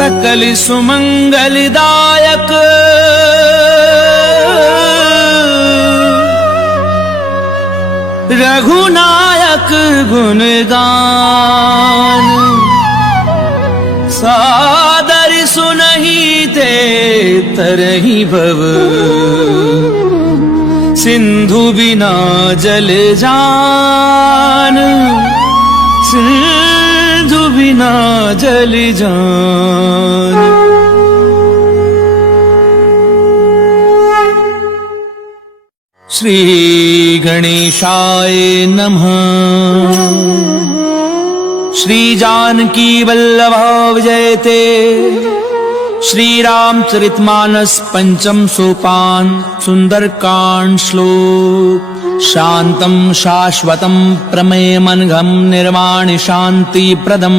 सकल सुमंगलदायक रघुनायक गुणगान सादर सुनहि ते तरहि भव सिंधु बिना जल जान सिंधु बिना जल जान। श्री गणेशाय नमः। श्री जानकी वल्लभ जयते। श्री रामचरितमानस पंचम सोपान सुंदरकांड श्लोक। शांतं शाश्वतं प्रमेयमनघं निर्वाणि शांति प्रदं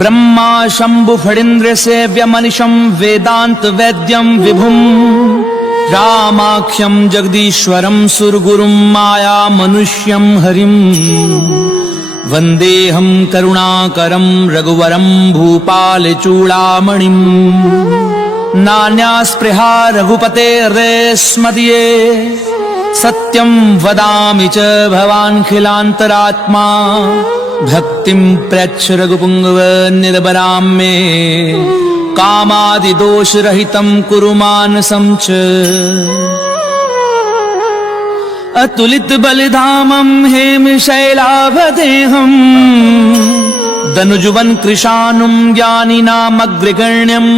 ब्रह्मा शंभु फणीन्द्र सेव्यमनिशं वेदांत वैद्यं विभुं रामाख्यं जगदीश्वरं सुरगुरुं माया मनुष्यं हरिं वन्देऽहं करुणाकरं रघुवरं भूपालचूडामणिं। नान्या स्पृहा रघुपतेर्स्मदीये सत्यं वदामि च भवान्खिलान्तरात्मा भक्तिं प्रयच्छ रघुपुङ्गव निर्भरां मे कामादिदोषरहितं कुरु मानसं च। अतुलित बलिधामं हेमशैलाभदेहं दनुजुवन कृशानुं ज्ञानिनामग्रगण्यम्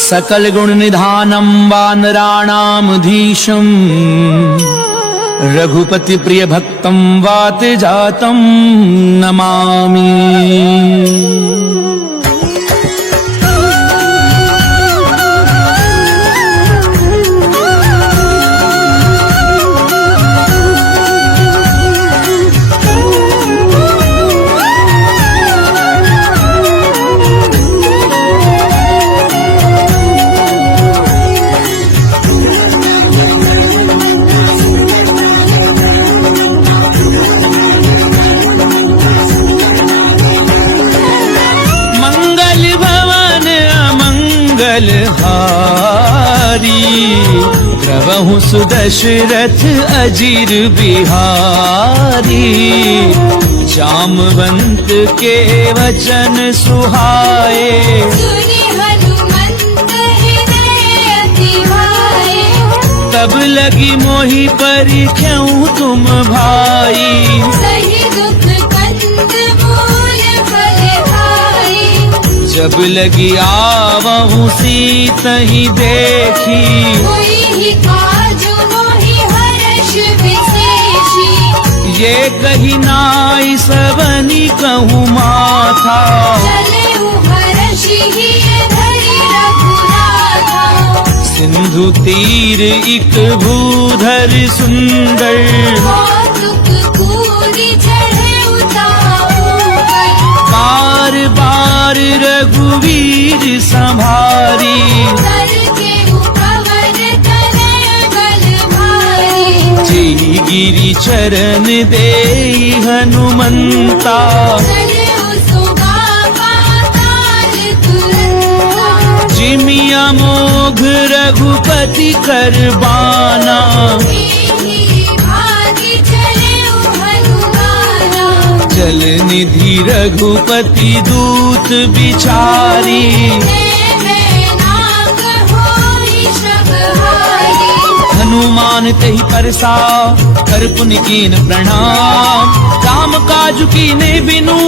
सकल गुण निधानं वानराणामधीशं रघुपति प्रिय भक्तं वात जातं नमामि। द्रवहु सुदशरथ अजीर बिहारी जामवंत के वचन सुहाए तब लगी मोहि पर क्यों तुम भाई जब लगी आवहु सीत ही देखी ये कही नाई सबनी कहूँ माथा सिंधु तीर एक भूधर सुंदर बार बार रघुवीर संभारी गिरि चरण दे हनुमंता जिमिया मोघ रघुपति करबाना जल निधि रघुपति दूत बिचारी हनुमान तहि परसा कर पुनि कीन प्रणाम राम काज कीने बिनु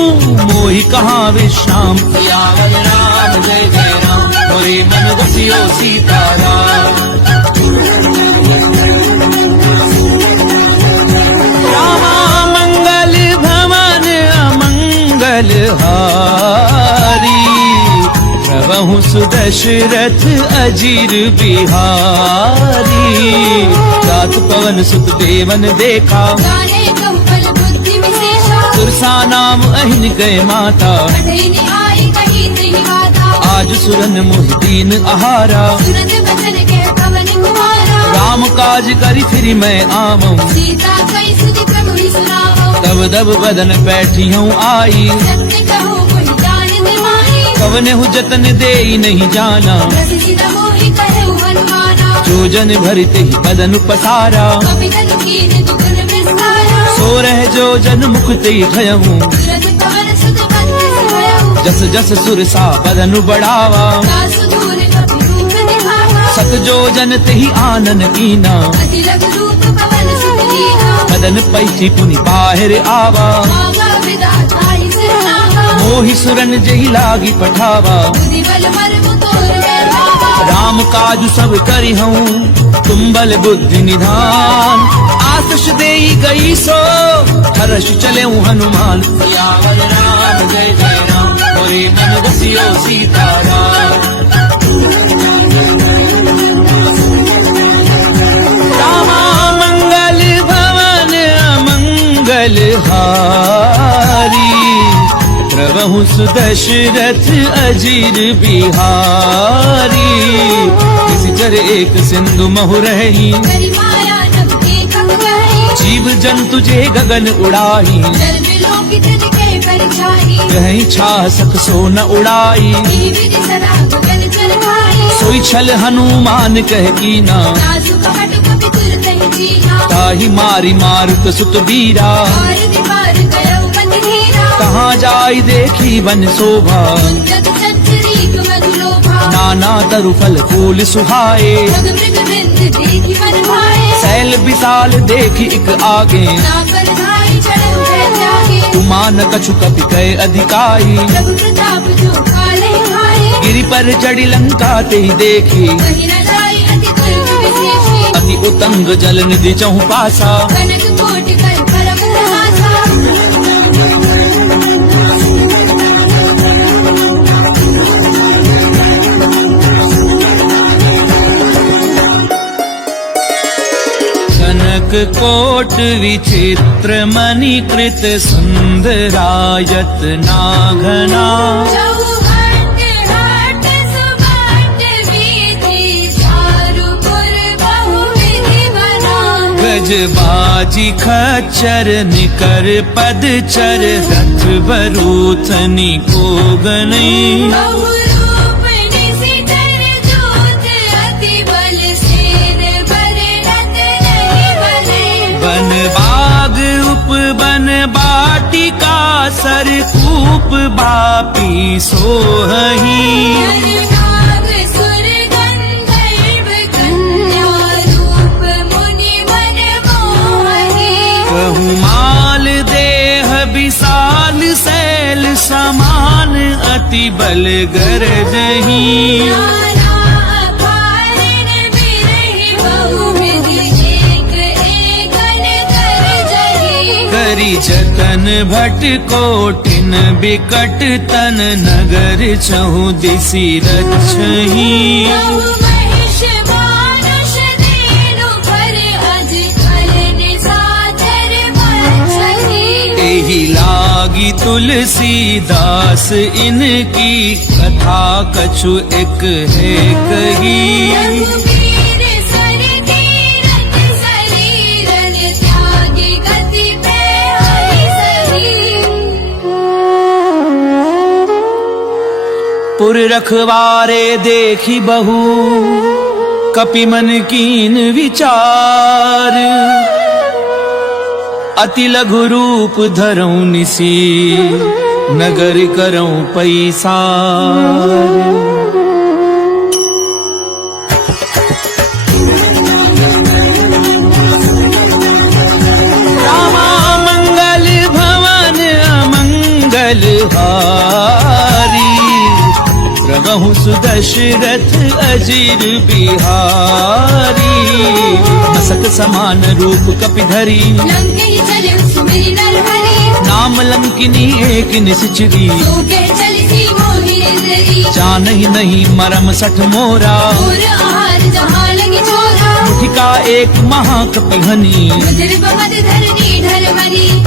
मोहि कहाँ विश्राम। सियावर राम जय जय राम मोरे मन बसियो सीताराम। रामा मंगल भवन अमंगल हारी प्रभु सुदशरथ अजीर बिहारी रात पवन सुत देवन देखा तुरसा नाम अहिन गए माता आज सुरन मोहिदीन आहारा राम काज करी फिर मैं आमं तब दब बदन बैठी हूँ आई कवने हु जतन दे नहीं जाना, जो जन भरते ही बदन पसारा, सो रह जो जन मुक्ति भयहूँ, जस जस सुरसा बदन बढ़ावा, सत जो जन ते ही आनन कीना, बदन पैठी पुनि बाहर आवा, मोहि सुरन जही लागी पठावा, राम काजु सब करी हूँ तुम बल बुद्धि निधान, आशीष देई गई सो हर्ष चले हनुमान, सियावर राम जय जय राम, मोरे मन बसियो सीताराम। रामा मंगल भवन अमंगल हारी, प्रभु सुदशरथ अजीर बिहारी, किसी चर एक सिंधु महु रही, जीव जंतु जे गगन उड़ाई, कहीं छासक सो न उड़ाई, सोई छल हनुमान कह कीना, ताहि मारी मारुत सुत बीरा, कहाँ जाई देखी वन शोभा, नाना तरु फल फूल सुहाए, सैल विशाल देखी एक आगे, उमान कछु कपि कय अधिकाई, गिरि पर चढ़ी लंका ते ही देखी, अति उतंग जल निधि चहु पासा, कोट विचित्र मणिकृत सुंदरायत नाघना, गजबाजी खच्चर निकर पदचर, रथ बरूथनी को गनई, बन बाग उपवन बाटिका सर कूप बापी सोहही, कहूँ माल देह विशाल शैल समान, अति बल गरजही, करी जतन भट कोटिन बिकट तन, नगर चहु दिसि रक्षही, एहि लागी तुलसीदास इनकी, कथा कछु एक है कही, पुर रखवारे देखी बहु कपि मन कीन विचार, अति लघु रूप धरऊं निसी नगर करऊं पैसार। रामा मंगल भवन अमंगल हारी, प्रभु सुदशरथ अजीर बिहारी। मसक समान रूप कपिधरी, नाम लंकिनी एक निश्चरी। जानहि नहीं मरम सठ मोरा, मुठिका एक महाकपिहनी।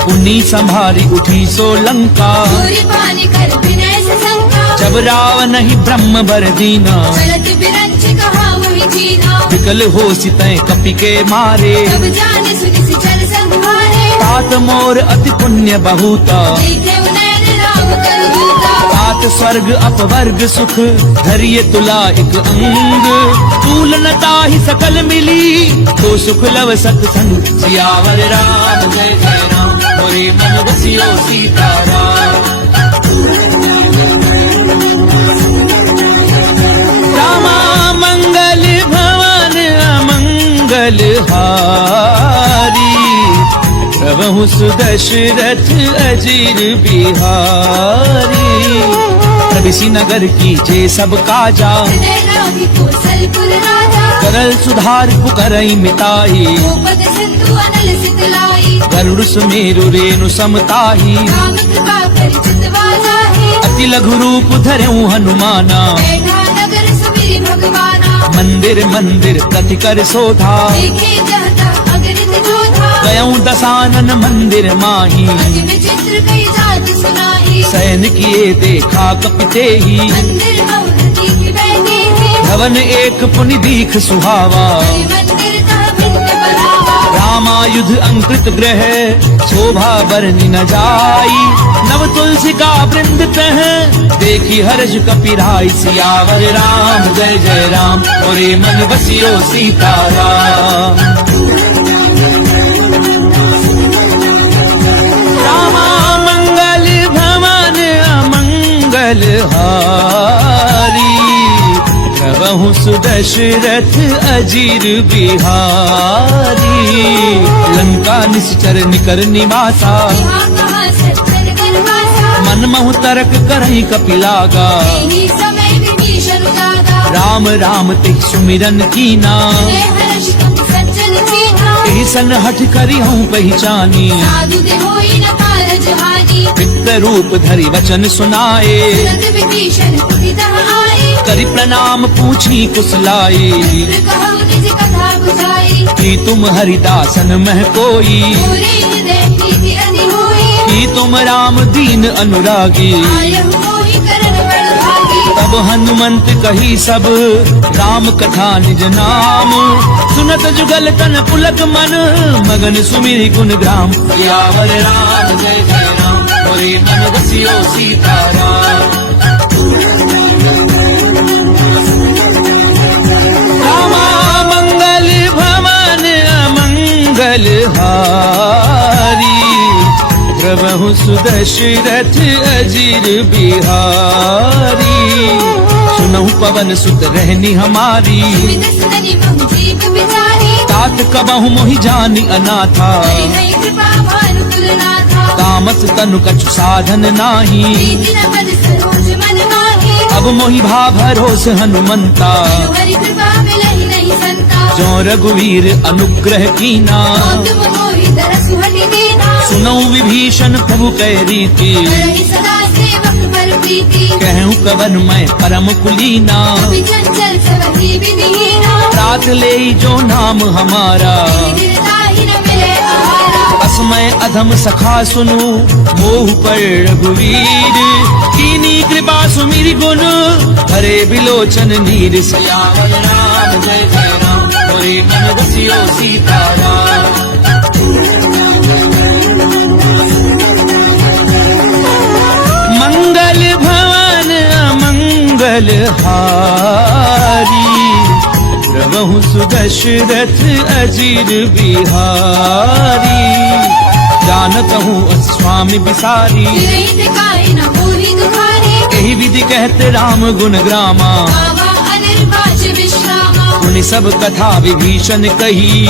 उन्नी संभारी उठी सो लंका, जब रावण ही ब्रह्म बर दीना। विकल हो सितय कपि के मारे, तात मोर अति पुण्य बहुता। तात सात स्वर्ग अपवर्ग सुख धरिए तुला एक अंग। तूल न ताहि सकल मिली तो सुख लव सत्संग। सियावर राम जय जय राम मोरे मन बसियो सीताराम। रामा मंगल भवन अमंगल हारी। प्रभु सुदशरथ अजीर बिहारी। प्रविसी नगर की जे सब काजा करल सुधार पुकरई मिताई। गरुड़ सुमेरु रेणु समताही। अति लघु रूप धरऊं हनुमाना। मंदिर मंदिर प्रति कर शोधा। गयऊं दसानन मंदिर माही। सैन किए देखा कपिते ही। भवन एक पुनि दीख सुहावा। रामायुध अंकृत ग्रह शोभा बरनि न जाई। नव तुलसी का वृंद तह देखी हर्ष कपिराई। सियावर राम जय जय राम मोरे मन बसियो सीताराम। रामा मंगल भवन अमंगल हारी। प्रभु सुदशरथ अजीर बिहारी। लंका निश्चर निकर निवासा। मन महु तर्क करहि कपिलागा। राम राम तिह सुमिरन कीना। सन हठ करी हूँ पहचानी। पित्त रूप धरि वचन सुनाए। करी प्रणाम पूछी कुशलाई। कि तुम हरिदासन मह कोई। कि तुम राम दीन अनुरागी। तब हनुमंत कही सब राम कथा निज नाम। सुनत जुगल तन पुलक मन मगन सुमिरि गुण ग्राम। सियावर राम जय जय राम मोरे मन बसियो सीताराम। रामा मंगल भवन अमंगल हारी। प्रभु सुदशरथ अजीर बिहारी। सुनहु पवन सुत रहनी हमारी। तात कबहु मोहि जानी अनाथा। तामस तनु कछु साधन नाही। अब मोहि भा भरोस हनुमंता। जो रघुवीर अनुग्रह कीना। सुनौ विभीषण प्रभु कै रीति। कहूँ कवन मैं परम कुलीना। रात ले जो नाम हमारा। असमय अधम सखा सुनु मोह पर रघुवीर। कीनी कृपा सुमिरि गुण हरे बिलोचन नीर। सियावर राम जय जय राम मोरे मन बसियो सीताराम। मंगल भवन अमंगल हारी। प्रभु सुदशरथ अजीर बिहारी। जानत हूँ स्वामी बिसारी। यही विधि कहते राम गुण ग्रामा। उन सब कथा विभीषण कही।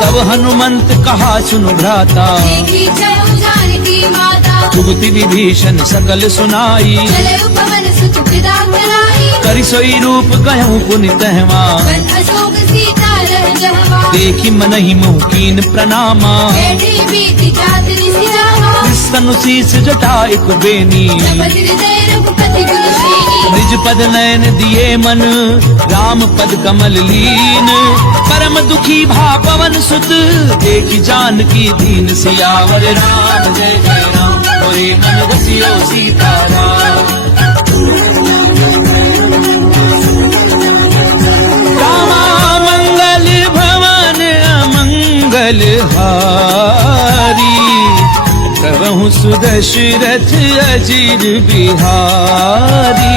तब हनुमंत कहा सुनु भ्राता। जुगति विभीषण सकल सुनाई। करि सोई रूप कहूँ पुनि तहवा। देखी मनहि मोह कीन प्रणामा। तनु शीस जटा एक बेनी। निज पद नयन दिए मन राम पद कमल लीन। परम दुखी भा पवन सुत देखी जानकी दीन। सियावर राम जय जय राम मोरे मन बसियो सीताराम। रामा मंगल भवन अमंगल हारी। प्रभु प्रभु सुदशरथ अजीर बिहारी,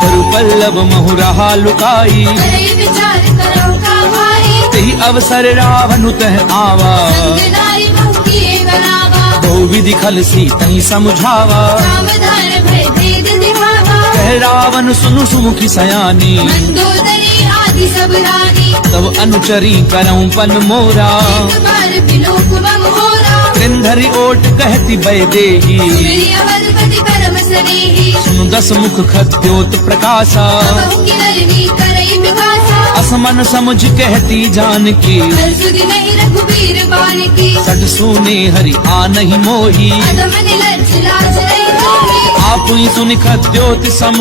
करु पल्लव महु रहा लुकाई, करे विचार करो का भाई, तेहि अवसर रावण तह आवा, संग नारी बहु किए बनावा, बहु विधि खल सी तहि समझावा, सावधान भय भेद दिखावा, कह रावण सुनु सुमुखी सयानी, मंदोदरी आदि सब रानी, तब अनुचरी करऊं पन मोरा, एक बार बिलोक बम होरा, कृंधरी ओट कहती बैदेही, सुमिरि अवधपति परम स्नेही, सुनु दस मुख खद्योत प्रकाशा, बहु की नरवी करई विकासा, असमन समझ कहती जानकी, हर सुधि नहीं रघुबीर बान की, सट सुने हरि आनहि मोही, अधम निलज्ज लाज नहीं होगी, आप ही सुनि खद्योत सम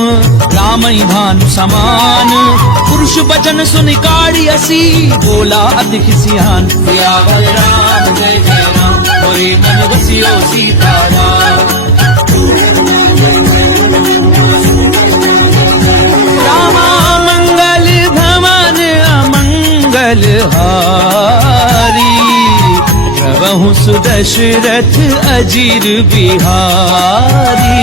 राम ही भानु समान, पुरुष बचन सुनि काढ़ी असी, बोला अति खिसियान, सियावर राम जय जय राम, मोरे मन बसियो सीताराम। रामा मंगल भवन अमंगल हारी, प्रभु सुदशरथ अजीर बिहारी,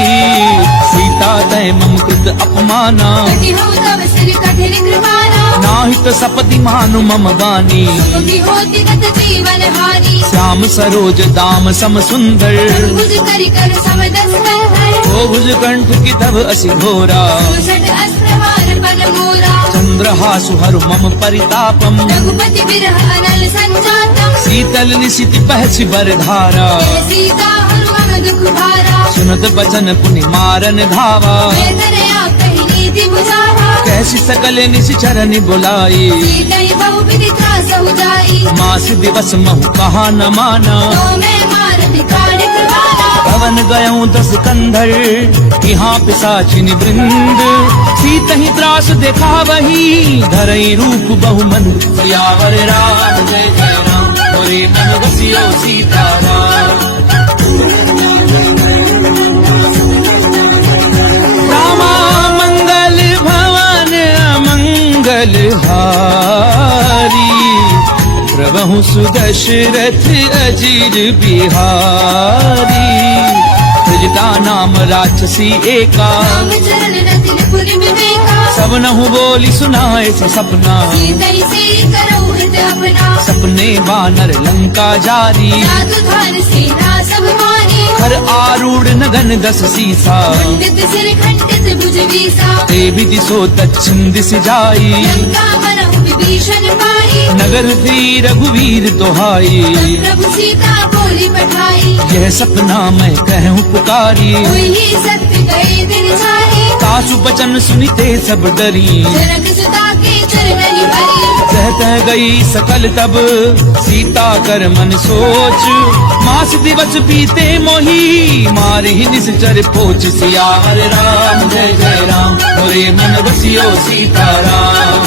सीता दय मम कृत अपमाना, कटी हो तब सिर कठिन कृपाना, नाहित सपति मानु मम बानी, सुखी होती गत जीवन हानि, श्याम सरोज दाम सम सुंदर, भुज करि कर समदस है, ओ भुज कंठ की तब असि घोरा, सुषट अस्त्र वार बन मोरा, चंद्रहासु हरु मम परितापम, रघुपति बिरह अनल संजातम, शीतल निशित बहसि बरधारा, जय सीता हनुमन दुख भारा, सुनत बचन पुनि मारन धावा, मैं तरया कही नीति बुझावा, कैसी सकल निशिचरनि बुलाई, सीतई बहु विधि त्रास हो जाई, मास दिवस महु कहा न माना, तो मैं मार दिखाड़ कृपाना, पवन गयऊं दस कंधर, यहाँ पिशाचिनि वृंद, सीतहि त्रास देखा वही, धरई रूप बहु मन, सियावर राम जय जय राम, मोरे मन बसियो सीताराम। रामा मंगल भवन अमंगल हारी, प्रभु सुदशरथ अजीर बिहारी, त्रिजटा नाम राक्षसी एका, राम चरण रतिन पुर विवेका, सब नहु बोली सुनाए से सपना, सीतई से करो हित अपना, सपने बानर लंका जारी, जातु धार सेना सब मानी, हर आरूढ़ नगन दस सीसा, खंडित सिर खंडित भुज वीसा, देवी दिशो दक्षिण दिश जाई, लंका बनहु विभीषण पाई, नगर थी रघुवीर दोहाई, प्रभु सीता बोली पठाई, यह सपना मैं कहूँ पुकारी, हुई ही सत्य गए दिन जाए, सासु बचन सुनिते सब डरी, जनक सुता के चरणनि भरी, सहत गई सकल तब सीता कर मन सोच, मास दिवस बीते मोही, मारे ही निश्चर पोच, सियावर राम जय जय राम, मोरे मन बसियो सीताराम।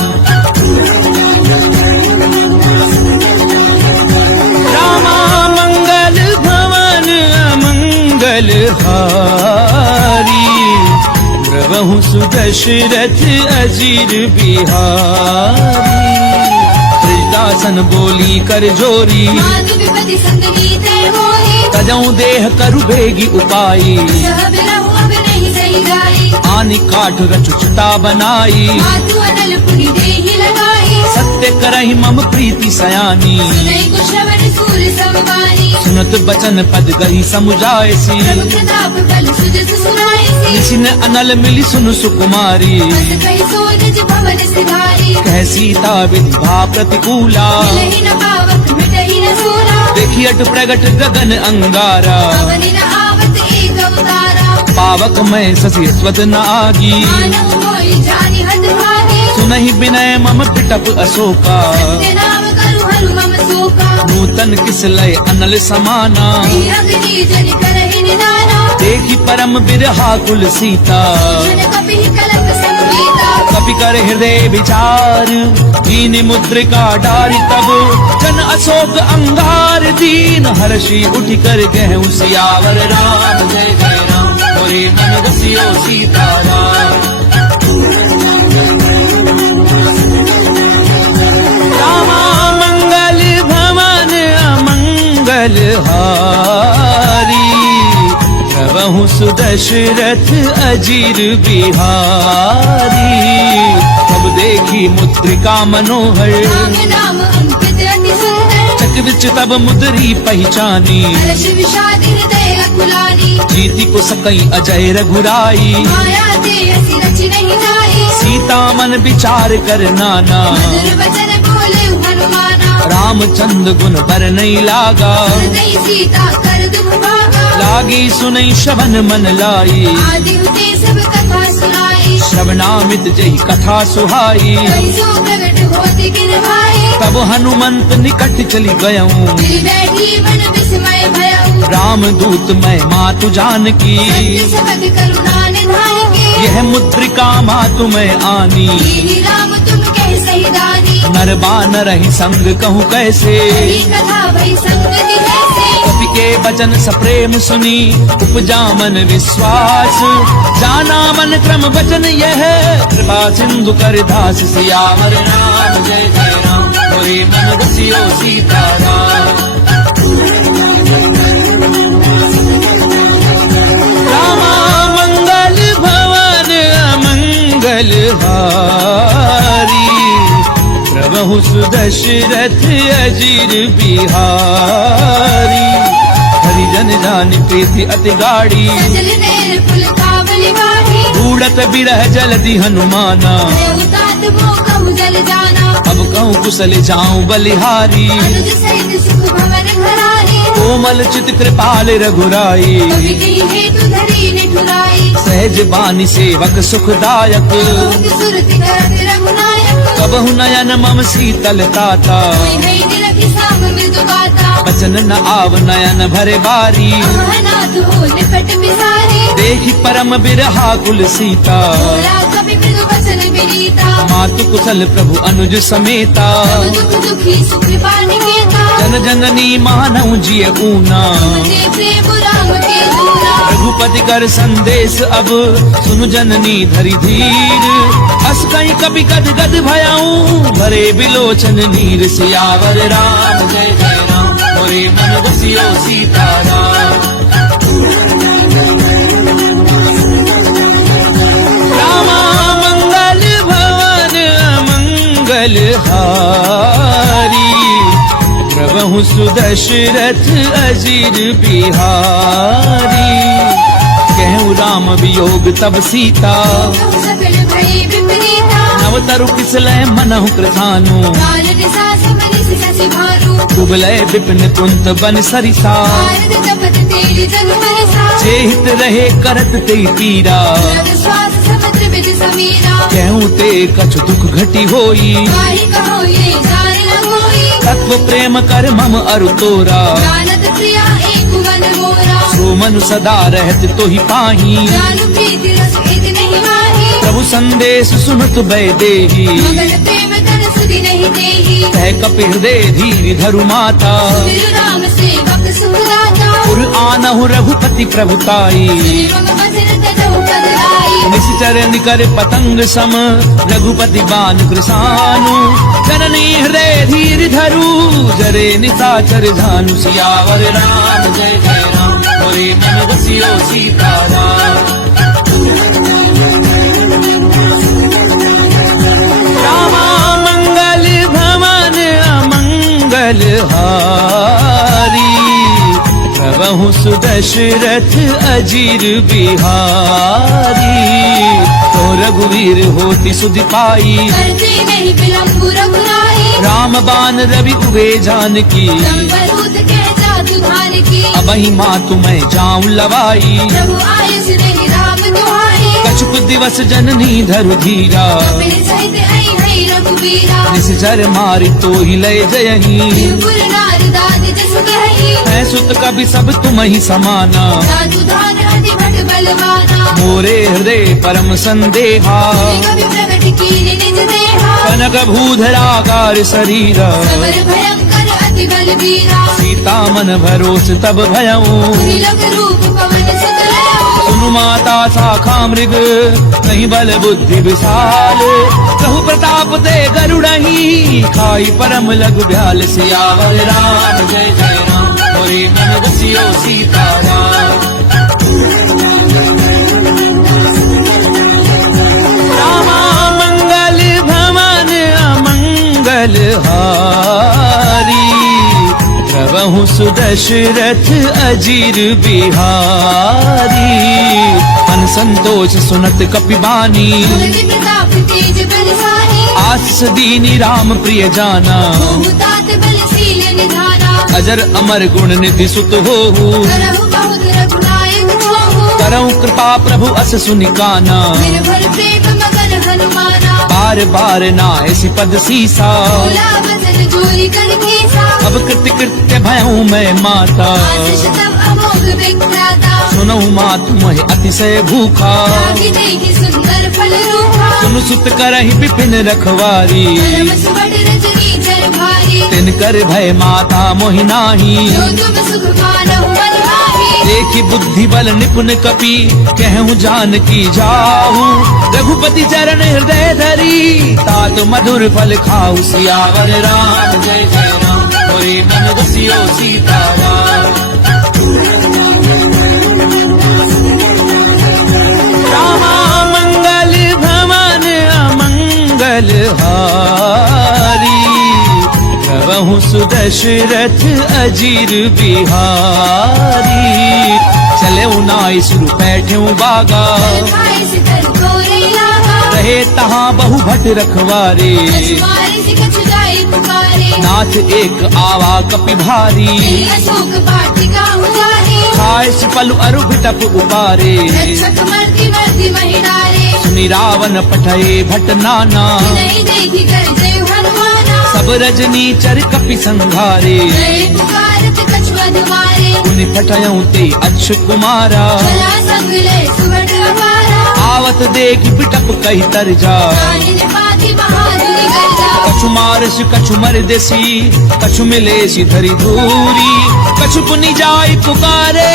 रामा मंगल भवन अमंगल हारी, प्रभु सुदशरथ अजीर बिहारी, त्रिजटासन बोली कर जोरी, मातु विपति संगनी तय मोहि, तजऊं देह करु बेगी उपाई, सह बिरहु अब नहीं सही जाई, आनि काठ रचुचता बनाई, मातु अनल पुनि देहि लगाई, सत्य करहि मम प्रीति सयानी, सुनई कुशवन सूर समवानी, सुनत बचन पद गई समुझायसी, प्रभु प्रताप बल सुजस सुनाईसी, निशिन अनल मिली सुनु सुकुमारी, बस कही सो निज भवन सिधारी, कह सीता विधि भा प्रतिकूला, मिलहि न पावक मिटहि न सूरा, देखी अट प्रगट गगन अंगारा, पवनि न आवत एक अवतारा, पावक मैं ससी स्वत न आगी, मानव मोहि जानि हत भागी, सुनहि विनय मम पिटप अशोका, सत्य नाम करु हरु मम शोका, नूतन किस लय अनल समाना, ही अग्नि जनि करहि निदाना, देखी परम बिरहा कुल सीता, जन कपिहि कलप संगीता, कपि कर हृदय विचार, दीन मुद्रिका डारी तब, जन अशोक अंगार दीन, हर्षि उठ कर गहु सियावर राम जय जय राम, मोरे मन बसियो सीताराम। रामा मंगल भवन अमंगल हारी, प्रभु सुदशरथ अजीर बिहारी। तब देखी मुद्रिका मनोहर, राम नाम अंकित अति सुंदर। चक्रविच तब मुद्री पहचानी, हर्ष विषाद हृदय अकुलानी। जीति को सकई अजय रघुराई, माया ते असी रचि नहीं जाई। सीता मन विचार कर नाना, मधुर वचन बोले हनुमाना। रामचंद्र गुण बर नहीं लागा, हृदय सीता कर दुख भागा। लागी सुनई श्रवण मन लाई, आदि उते सब कथा सुनाई। श्रवणामित जही कथा सुहाई। कहि सो प्रगट होति किन भाई। तब हनुमंत निकट चली गयऊं, फिर बैठी मन विस्मय भयउ। राम दूत मैं मातु जानकी, सत्य सबद करुणा निधान के। यह मुद्रिका मातु मैं आनी। दीनी राम तुम कह सही दानी। नर बानर ही संग कहूँ कैसे, सही कथा भई संगति कैसे। कपि के वचन सप्रेम सुनी, उपजा मन विश्वास। जाना मन क्रम वचन यह, कृपा सिंधु कर दास। सियावर राम जय जय राम, मोरे मन बसियो सीताराम। रामा मंगल भवन अमंगल हारी, प्रभु सुदशरथ अजीर बिहारी। हरिजन जान प्रीति अति गाड़ी, सजल नेर फुल कावली बाही। बूढ़त बिरह जलधि हनुमाना, तात वो कहु जल जाना। अब कहूँ कुशल जाऊं बलिहारी। अनुज सहित सुख भवन घरानी। कोमल चित कृपाल रघुराई, कवि कही हेतु धरी निठुराई। सहज बानी सेवक सुखदायक। लोक सुरति करत रघुनायक। कबहु नयन मम शीतल ताता, कोई नहीं निरखि साम मृदु गाता। बचन न आव नयन भरे बारी। अनाथ हो निकट बिसारी। देखी परम बिरहा कुल सीता, बोला कवि मृदु वचन विनीता। मातु कुशल प्रभु अनुज समेता। सब दुख दुखी सुख पानी केता। जन जननी मानव जिय ऊना, तुमते प्रेम राम के दूरा। रघुपति कर संदेश अब, सुनु जननी धरि धीर। अस कहीं कभी गद गद भयाऊं, भरे बिलोचन नीर। सियावर राम जय जय राम, मोरे मन बसियो सीताराम। रामा मंगल भवन अमंगल हारी, प्रभु सुदशरथ अजीर बिहारी। कहूँ राम वियोग तब सीता, कहु सकल भई विपरीता। नव तरु किसलय मनहु कृतानु। काल दिशा समनि ससि भानु। कुबलय विपिन कुंत बन सरिसा, भारत जपत तेरी जग बरसा। चेहित रहे करत ते पीरा। जग श्वास समुद्र विद समीरा। कहूँ ते कछु दुख घटी होई, काहि कहो ये जान न होई। तत्व प्रेम कर मम अरु तोरा। जानत प्रिया एक मन मोरा। सो मनु सदा रहत तोहि पाही, जानु प्रीति रस इद नहीं माही। प्रभु संदेश सुनत बै देही। मगन प्रेम तन सुधि नहीं देही। कह कपि हृदय धीर धरु माता, सुमिर राम सेवक सुखदाता। पुर आनहु रघुपति प्रभुताई। सुनि मम वचन तजहु पद लाई। निश्चर निकर पतंग सम, रघुपति बान कृसानु। जननी हृदय धीर धरु, जरे निशाचर झानु। सियावर राम जय जय राम, मोरे मन बसियो सीताराम। रामा मंगल भवन अमंगल हारी, प्रभु सुदशरथ अजीर बिहारी। तो रघुवीर होति सुधि पाई, करते नहीं विलंबु रघुराई। राम बान रवि उगे जानकी। संबरूत कह जातु धान की। अबहि मातु मैं जाऊं लवाई, प्रभु आयुष नहीं राम दुहाई। कछुक दिवस जननी धरु धीरा। मेरे सहित आई हई रघुवीरा। निश्चर मारि तो ही लय जयही, त्रिपुर नार दाद जस कही। मैं सुत कभी सब तुम ही समाना। जातु धान अति भट बलवाना। मोरे हृदय परम संदेहा, कवि प्रगट कीन निज देहा। कनक भूधराकार शरीरा। समर भयंकर अति बलवीरा। सीता मन भरोस तब भयऊं, तिलक रूप पवन सुत लयऊ। सुनु माता शाखा मृग, नहीं बल बुद्धि विशाल। कहु प्रताप ते गरुड़ही, खाई परम लघु ब्याल। सियावर राम जय जय राम, मोरे मन बसियो सीताराम। प्रभु सुदशरथ अजीर बिहारी। मन संतोष सुनत कपिबानी, मुरली प्रताप तेज बलशाली। आशीष दीनी राम प्रिय जाना, तात बलशील निधाना। अजर अमर गुण निधि सुत होहु, करहु बहुत रघुनायक होहु। करऊं कृपा प्रभु अस सुनिकाना। निर्भर प्रेम मगन हनुमाना। बार बार नायसि पद सीसा, भोला बदन जोरी कर केसा। अब कृत्य कृत्य भयऊं मैं माता। आशीष तब अमोघ विख्याता। सुनऊ मात मोहि अतिशय भूखा, रागी देहि सुंदर फल रूपा। सुन सुत करहि विपिन रखवारी। परम सुबट रजनी चर भारी। तिन कर भय माता मोहि नाही, जो तुम सुख मानहु मन माही। देखि बुद्धि बल निपुण कपि, कहूँ जान की जाहू। रघुपति चरण हृदय धरी, तात मधुर फल खाऊ। सियावर राम जय जय राम, मोरे मन बसियो सीताराम। रामा मंगल भवन अमंगल हारी, प्रभु सुदशरथ अजीर बिहारी। चले नाई सुर बैठे बागा, खाए सितर तोरे लागा। रहे तहाँ बहु भट रखवारे। कछुआरे से कछु जाए पुकारे। नाथ एक आवा कपि भारी, तेरी अशोक वाटिका उजारे। खाए पलु अरु बिटप उपारे। रक्षक मर्दी मर्दी महिडारे। सुनि रावण पठये भट नाना, नहीं देखी कर जय हनुमाना। सब रजनी चर कपि संघारे। जय पुकारत कछुआ दुआरे। उनि पठयऊं ते अच्छ कुमारा, चला संग ले सुबट अपारा। आवत देख बिटप कही तर जा। रानी ने पाती बहादुरी गर्जा। कछु मारस कछु मर देसी, कछु मिले सी धरी धूरी। कछु पुनि जाय पुकारे,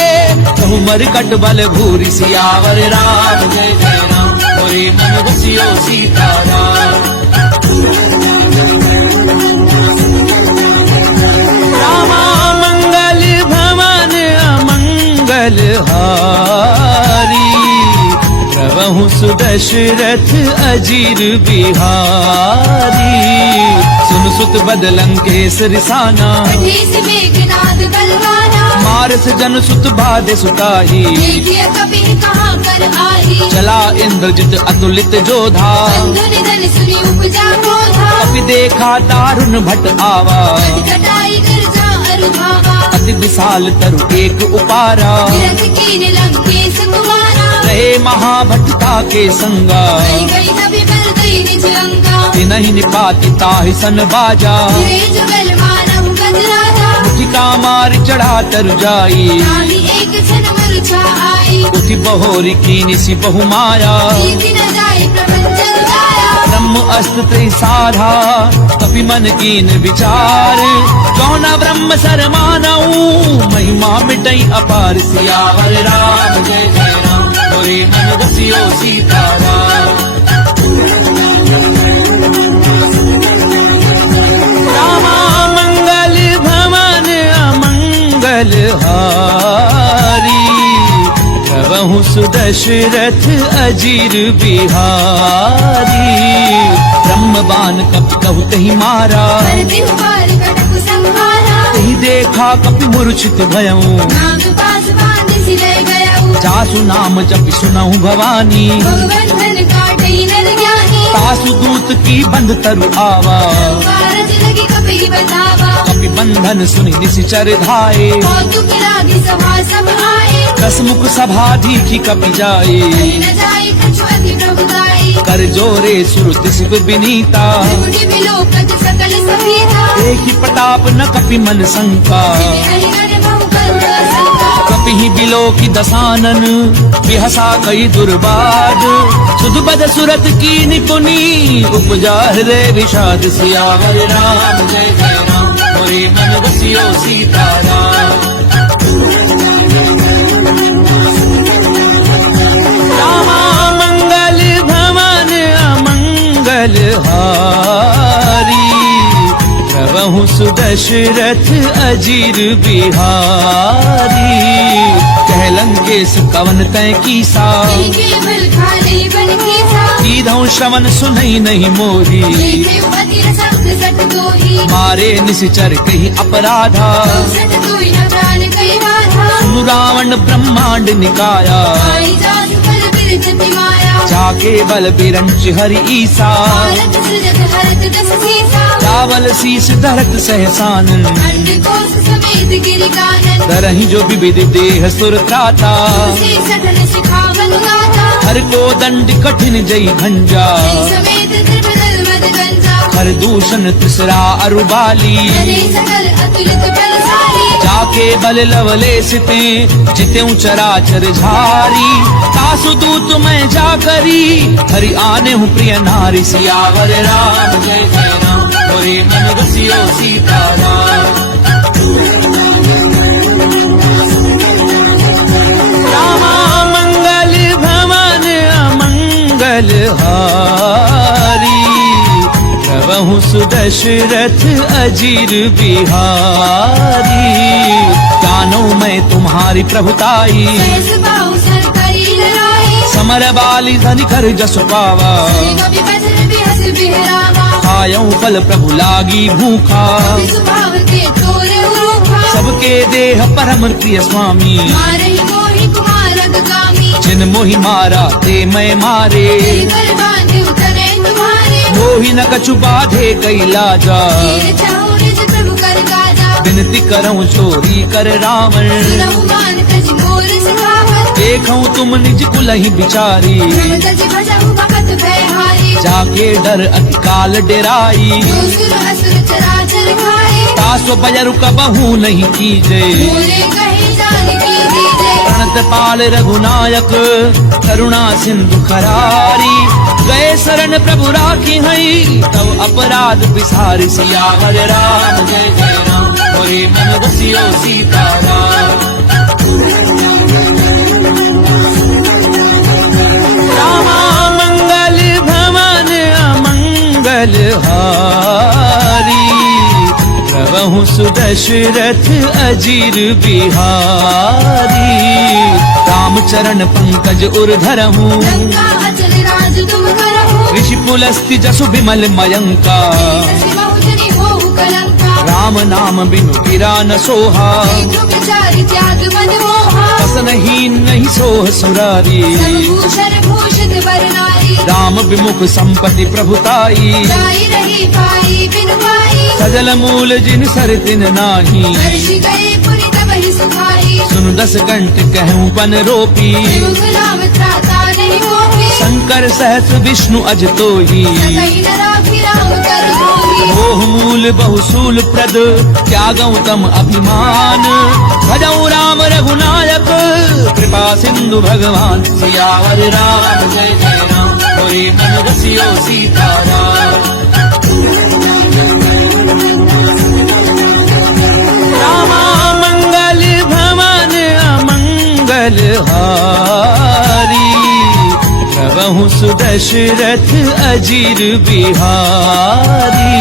कहु मर कट बल भूरी। सियावर राम जय जय राम, मोरे मन बसियो सीताराम। रामा मंगल भवन अमंगल हारी, प्रभु सुदशरथ अजीर बिहारी। सुन सुत बदलंकेश रिसाना, कठेस मेघनाद बलवाना। मारस जन सुत बाधे सुताही। देखिए कबीर कहाँ कर आई। चला इंद्रजित अतुलित जोधा, बंधु निधन सुनी उपजा क्रोधा। कपि देखा दारुण भट आवा। कटाई कर जा अरुधावा। अति विशाल तरु एक उपारा, विरथ कीन लंकेश कुमारा। रहे महाभटता के संगा। गई गई नबी बल गई निज अंगा। तिनहि निपाति ताहि सन बाजा, रे जुगल मानव गज राजा। मुखिका मार चढ़ा तर जाई। रानी एक क्षण मूर्छा आई। उठि बहोरी कीनिसि बहु माया। जीति न जाए प्रपंच गाया। ब्रह्म अस्त्र साधा, कपि मन कीन विचार। कौना ब्रह्म सर मानऊ, महिमा मिटई अपार। सियावर राम जय जय राम, मोरे मन बसियो सीताराम। रामा मंगल भवन अमंगल हारी, प्रभु सुदशरथ अजीर बिहारी। ब्रह्मबान कपि कहु तहि मारा, कर बिहु बार कटक संहारा। तहि देखा कपि मूर्छित भयऊं। नाम पास बांध सिले गयऊ। जासु नाम जपि सुनहु भवानी, भगवंधन काटई नर ज्ञानी। तासु दूत की बंध तरु आवा। कारज लगी कपि बतावा। कपि बंधन सुनि निशिचर धाये। कौतुक लागी सभा सब आए। दसमुख सभा दीखी कपि जाए। कहीं न जाए कछु अति प्रभुदाई। कर जोरे सुरति शिव विनीता, त्रिपुटी विलोकत सकल सभीता। एक ही प्रताप न कपि मन शंका। हरिहर बहु करुण संका। कपि ही बिलो की दसानन, बिहसा कई दुर्बाद। सुध बद सुरत की निपुनी, उपजा हृदय विषाद। सियावर राम जय जय राम, मोरे मन बसियो सीताराम। रामा मंगल भवन अमंगल हारी, प्रभु सुदशरथ अजीर बिहारी। कह कह लंकेश कवन तय कीसा के बल खाले बन कीसा कीधौ श्रवण सुनई नहीं मोही देखे पतिर सख्त सट दोही मारे निश्चर कही अपराधा सट दोई न प्राण कई बाधा सुनु रावण ब्रह्मांड निकाया आई जासु फल बिरजति माया जाके बल बिरंच हरि ईसा भारत सृजत हरत दस सीसा चावल शीस धरत सहसानन अंड कोस समेत गिरि कानन दरहि जो विविध देह सुर त्राता से सठन सिखावन गाथा हर को दंड कठिन जई भंजा समेत त्रिपदल मद गंजा हर दूषण तिसरा अरुबाली हरे सकल अतुलित बलशाली जाके बल लवलेश ते जितेऊ चराचर झारी तासु दूत मैं जा करी हरि आने हूँ प्रिय नारी सियावर राम जय जय राम मोरे मन रसियो सीताराम रामा मंगल भवन अमंगल हारी प्रभु सुदशरथ अजीर बिहारी जानो मैं तुम्हारी प्रभुताई सहस बाहु सर करी लड़ाई समर बाली धनि कर जस पावा कवि बजर बिहस बिहरावा खायऊ फल प्रभु लागी भूखा कवि सुभाव के तोरे उरूखा सबके देह परम प्रिय स्वामी मारहि मोहि कुमारक कामी जिन मोहि मारा ते मैं मारे कर बांधे उतरे तुम्हारे मोहि न कछु बाधे कैलाजा तीर चाहु निज प्रभु कर काजा विनती करऊं चोरी कर रावण सुनहु मान तज मोर सिखावत देखऊं तुम निज कुलहि बिचारी भ्रम तज भजहु भगत भयहारी जाके डर अतिकाल डेराई जो सुर असुर चराचर खाए तासो बजरु कबहू नहीं कीजे मोरे कहे जान की दीजे प्रणत पाल रघुनायक करुणा सिंधु खरारी गए शरण प्रभु राखी हई तब अपराध बिसारी सियावर राम जय जय राम मोरे मन रसियो सीताराम रामा मंगल भवन अमंगल हारी प्रभु सुदशरथ अजीर बिहारी रामचरण पंकज उर्धरहूँ लंका अचल राज तुम करहु ऋषि पुलस्ति जसु विमल मयंका शशि बहुजनी होहु कलंका राम नाम बिनु गिरा न सोहा जो विचारि त्याग मन मोहा असनहीन नहीं सोह सुरारी सर्वभूषण भूषित वर नारी राम विमुख संपत्ति प्रभुताई जाई रही पाई बिन पाई सजल मूल जिन सर तिन नाही हर्ष गए पुरि तब ही सुखाई सुन 10 कंठ कहूँ बन रोपी मुख नाम त्राता नहीं कोपी शंकर सहस विष्णु अज तोही सकई न राखी राम कर होई मोह मूल बहुसूल प्रद त्यागऊ तम अभिमान भजऊ राम रघुनायक कृपा सिंधु भगवान सियावर राम जय जय राम मोरे मन रसियो सीताराम रामा मंगल भवन अमंगल हारी प्रभु सुदशरथ अजीर बिहारी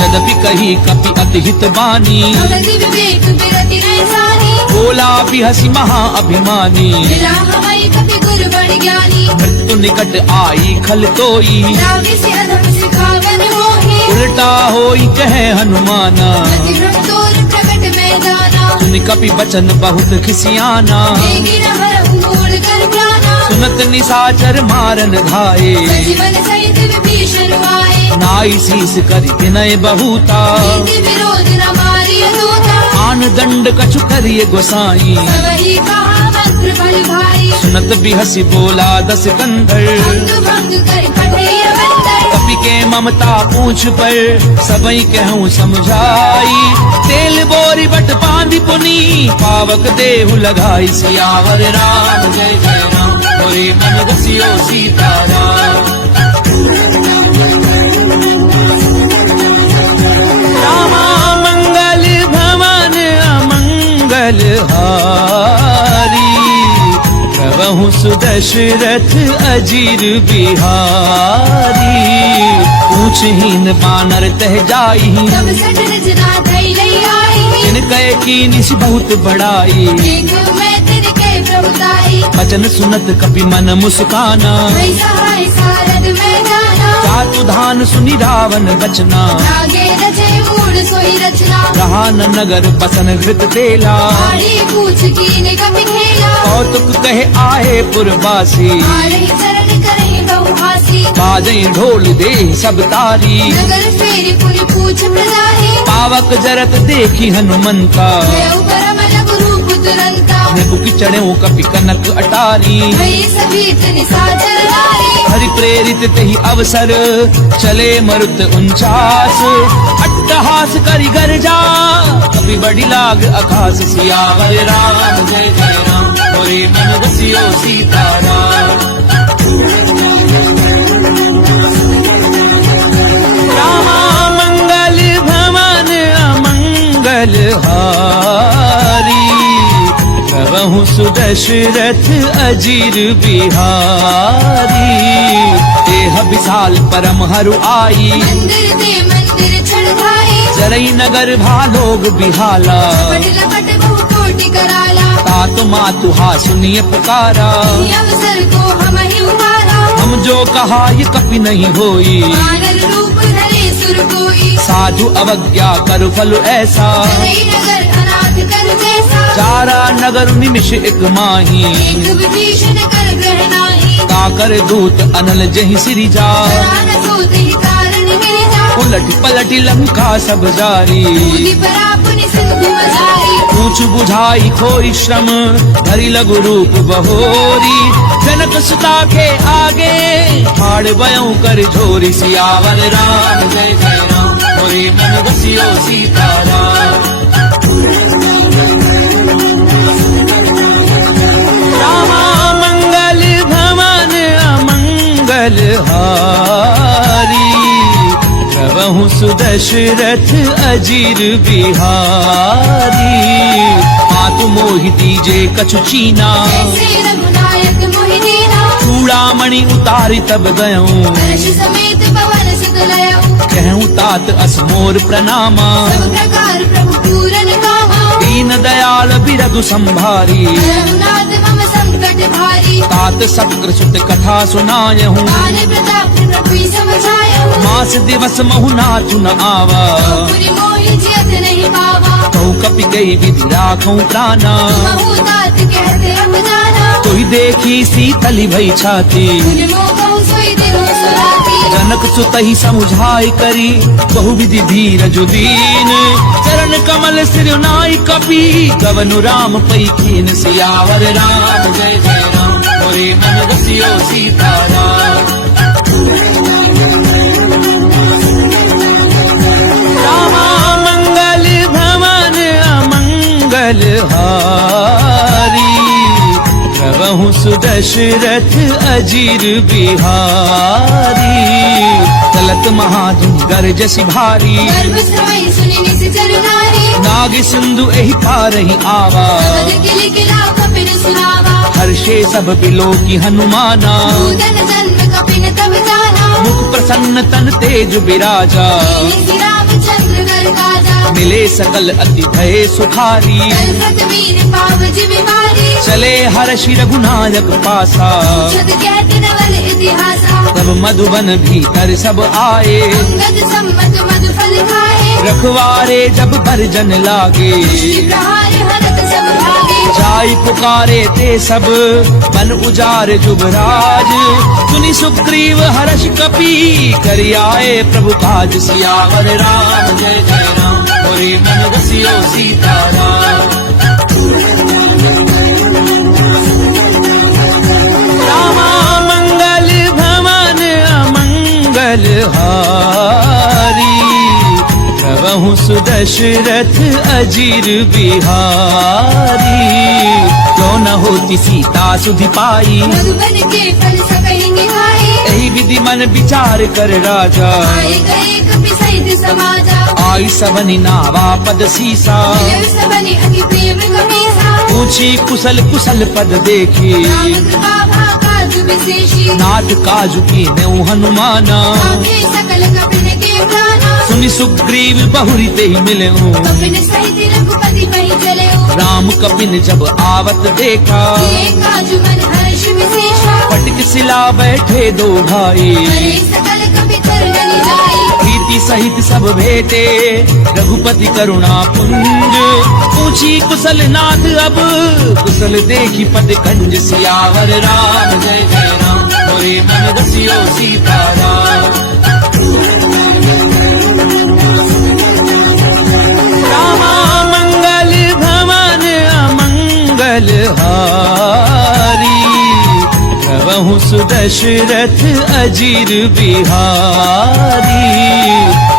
यद्यपि कही कपि अति हित बानी भगति विवेक बिरति नैसानी बोला भी हसी महा अभिमानी मिला हमारी कपि गुरु बड़ ज्ञानी मृत्यु निकट आई खल तोई रावि से अधम सिखावन मोहि उल्टा होई कहे हनुमाना मति भ्रम तोर प्रकट में जाना सुन कपि बचन बहुत खिसियाना देगी न हरहु मूल कर प्राणा सुनत निसाचर मारन घाये सजीवन सहित विभीषण आए नाई शीस करि विनय बहुता नीति विरोध न मारिय दूता आन दंड कछु करिय गोसाई सबहि कहा मंत्र बल भाई सुनत बिहसी बोला 10 कंधर अंग भंग कर पठेय बंदर कपि के ममता पूछ पर सबई कहूँ समझाई तेल बोरी बट बांधि पुनी पावक देहु लगाई सियावर राम जय जय राम मोरे मन रसियो सीताराम रामा मंगल भवन अमंगल हारी प्रभु सुदशरथ अजीर बिहारी पूछहीन बानर तह जाई तब सठ रचना धई लई आई जिन कहे की निस बहुत बड़ाई देख मैं तिनके अवतारी बचन सुनत कपि मन मुस्काना भई सहाय सारद में जाना जातु धान सुनि रावण बचना लागे रचे मूड सोई रचना रहा न नगर बसन घृत तेला आड़ी पूछ कीने कपि खेला कौतुक कहे आए पुरवासी आरही चरण करही बहुहासी बाजई ढोल दे सब तारी नगर फेरी पुनि पूछ प्रदाही पावक जरत देखी हनुमंता देव परम लघु रूप तुरंता बुकी चढ़े कपि कनक अटारी भई सभी निशाचर नारी हरि प्रेरित तही अवसर चले मरुत 49 अट्टहास करि गर्जा कपि बड़ी लाग आकाश सियावर राम जय जय राम मोरे मन बसियो सीताराम रामा मंगल भवन अमंगल हारी कहूँ सुदशरथ अजीर बिहारी देह विशाल परम हरु आई मंदिर दे मंदिर चढ़ाई जरई नगर भालोग बिहाला पट लपट बहु कोटि कराला तातु मातु हा सुनिए पुकारा ये अवसर को हम ही उबारा हम जो कहा ये कपि नहीं होई मानव रूप धरे सुर कोई साधु अवज्ञा कर फल ऐसा चले नगर अनाथ कर जैसा चारा नगर निमिष एक माही एक विभीषण कर ग्रह नाही काकर दूत अनल जहि सिरि जा प्राण सोत ही कारण मिल जा उलट पलट लंका सब जारी कूदी परापुनि सिंधु मजारी पूछ बुझाई खोई श्रम धरि लघु रूप बहोरी जनक सुता के आगे हाड़ बयों कर झोरी सियावर राम जय जय राम मोरे मन बसियो सीताराम रामा मंगल भवन अमंगल हारी कहूँ सुदशरथ अजीर बिहारी मातु मोहि दीजे कछु चीना जैसे रघुनायक मोहि दीना चूड़ामणि उतारि तब गयऊँ हर्ष समेत पवन सुत लयऊ कहूँ तात असमोर प्रणामा सब प्रकार प्रभु पूरन कामा दीन दयाल बिरगु संभारी रघुनाथ मम संकट भारी तात सत्कृ सुत कथा सुनायहूँ आन प्रताप प्रभु समझायऊ मास दिवस महु नाचु न आवा पुरि मोहि जियत नहीं पावा कहु कपि गई विधि राखूं प्राणा महु तात कहते हम जाना तोहि देखी सीतली भई छाती पुनि मोह कहु सोई दिनो सुराती जनक सुतहि समुझाई करी बहुविधि धीरज दीन चरण कमल सिर नाई कपि गवनु राम पई कीन सियावर राम जय जय राम मोरे मन बसियो सीताराम रामा मंगल भवन अमंगल हारी कहूँ सुदशरथ अजीर बिहारी चलत महाधुन गरजसि भारी गर्भ समय सुनि निश्चर नारी नाग सिंधु एहि पारहि आवा पद किलि किला कपिन सुनावा हर्षे सब बिलो की हनुमाना पूजन जन्म कपिन तब जाना मुख प्रसन्न तन तेज बिराजा श्री रामचंद्र कर काजा मिले सकल अति भय सुखारी कलकत वीर पाव जिबिमारी चले हर्षि रघुनायक पासा छद कहत नवल इतिहासा तब मधुबन भीतर सब आए अंगद सम्मत मधु फल खाए रखवारे जब भरजन लागे प्रहार हरत सब भागे जाई पुकारे ते सब मन उजार जुबराज सुनि सुग्रीव हर्ष कपि करि आए प्रभु काज सियावर राम जय जय राम मोरे मन बसियो सीताराम रामा मंगल भवन अमंगल हारी कहूँ सुदशरथ अजीर बिहारी क्यों न होती सीता सुधि पाई मधुबन के फल सकहि निभाए यही विधि मन विचार कर राजा आए गए कपि सहित समाजा आई सबनि नावा पद सीसा मिलऊ सबनि अति प्रेम कपीसा पूछी कुशल कुशल पद देखी राम कृपा भाकाजु विशेषी नाथ काजु की नेऊ हनुमाना आगे सकल कपिन के प्राणा सुनि सुग्रीव बहुरी ते ही मिले कपिन सहित रघुपति पहि चलेऊ राम कपिन जब आवत देखा, किए काज मन हर्ष विशेषा, पटक सिला बैठे दो भाई, करे सकल कपि तरगनि जाई। प्रीति सहित सब भेटे रघुपति करुणा पुंज, पूछी कुशल नाथ अब कुशल देखी पद कंज। सियावर राम जय जय राम, मोरे मन रसियो सीताराम। रामा मंगल भवन अमंगल हारी, प्रभु सुदशरथ अजीर बिहारी।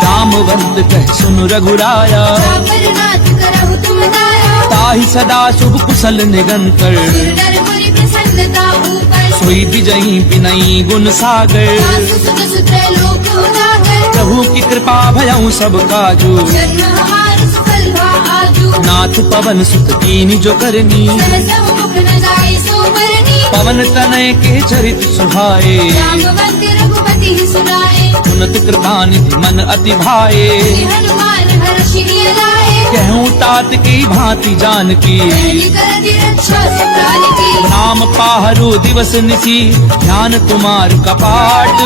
रामवंत कह सुन रघुराया, जापर नाथ करहु तुम दाया, ताहि सदा शुभ कुशल निरंतर। सुर नर मुनि प्रसन्नता ऊपर, सोई विजयी विनयी गुण सागर। सासु सुत सुत्र लोक उजागर, प्रभु की कृपा भयउ सब काजू, जन्म हमार सफल हुआ आजू। नाथ पवन सुत कीनी जो करनी, सहस मुख न जाय सोबरनी, पवन तनय के चरित सुहाए। रामवंत रघुपति सुनाए, उन्नत कृपा निधि मन अति भाए। श्री हनुमान हर्षि लाए, कहूँ तात की भांति जानकी, पहली करति रक्षा सुप्राण की। नाम पाहरु दिवस निसी, ध्यान तुम्हार कपाट।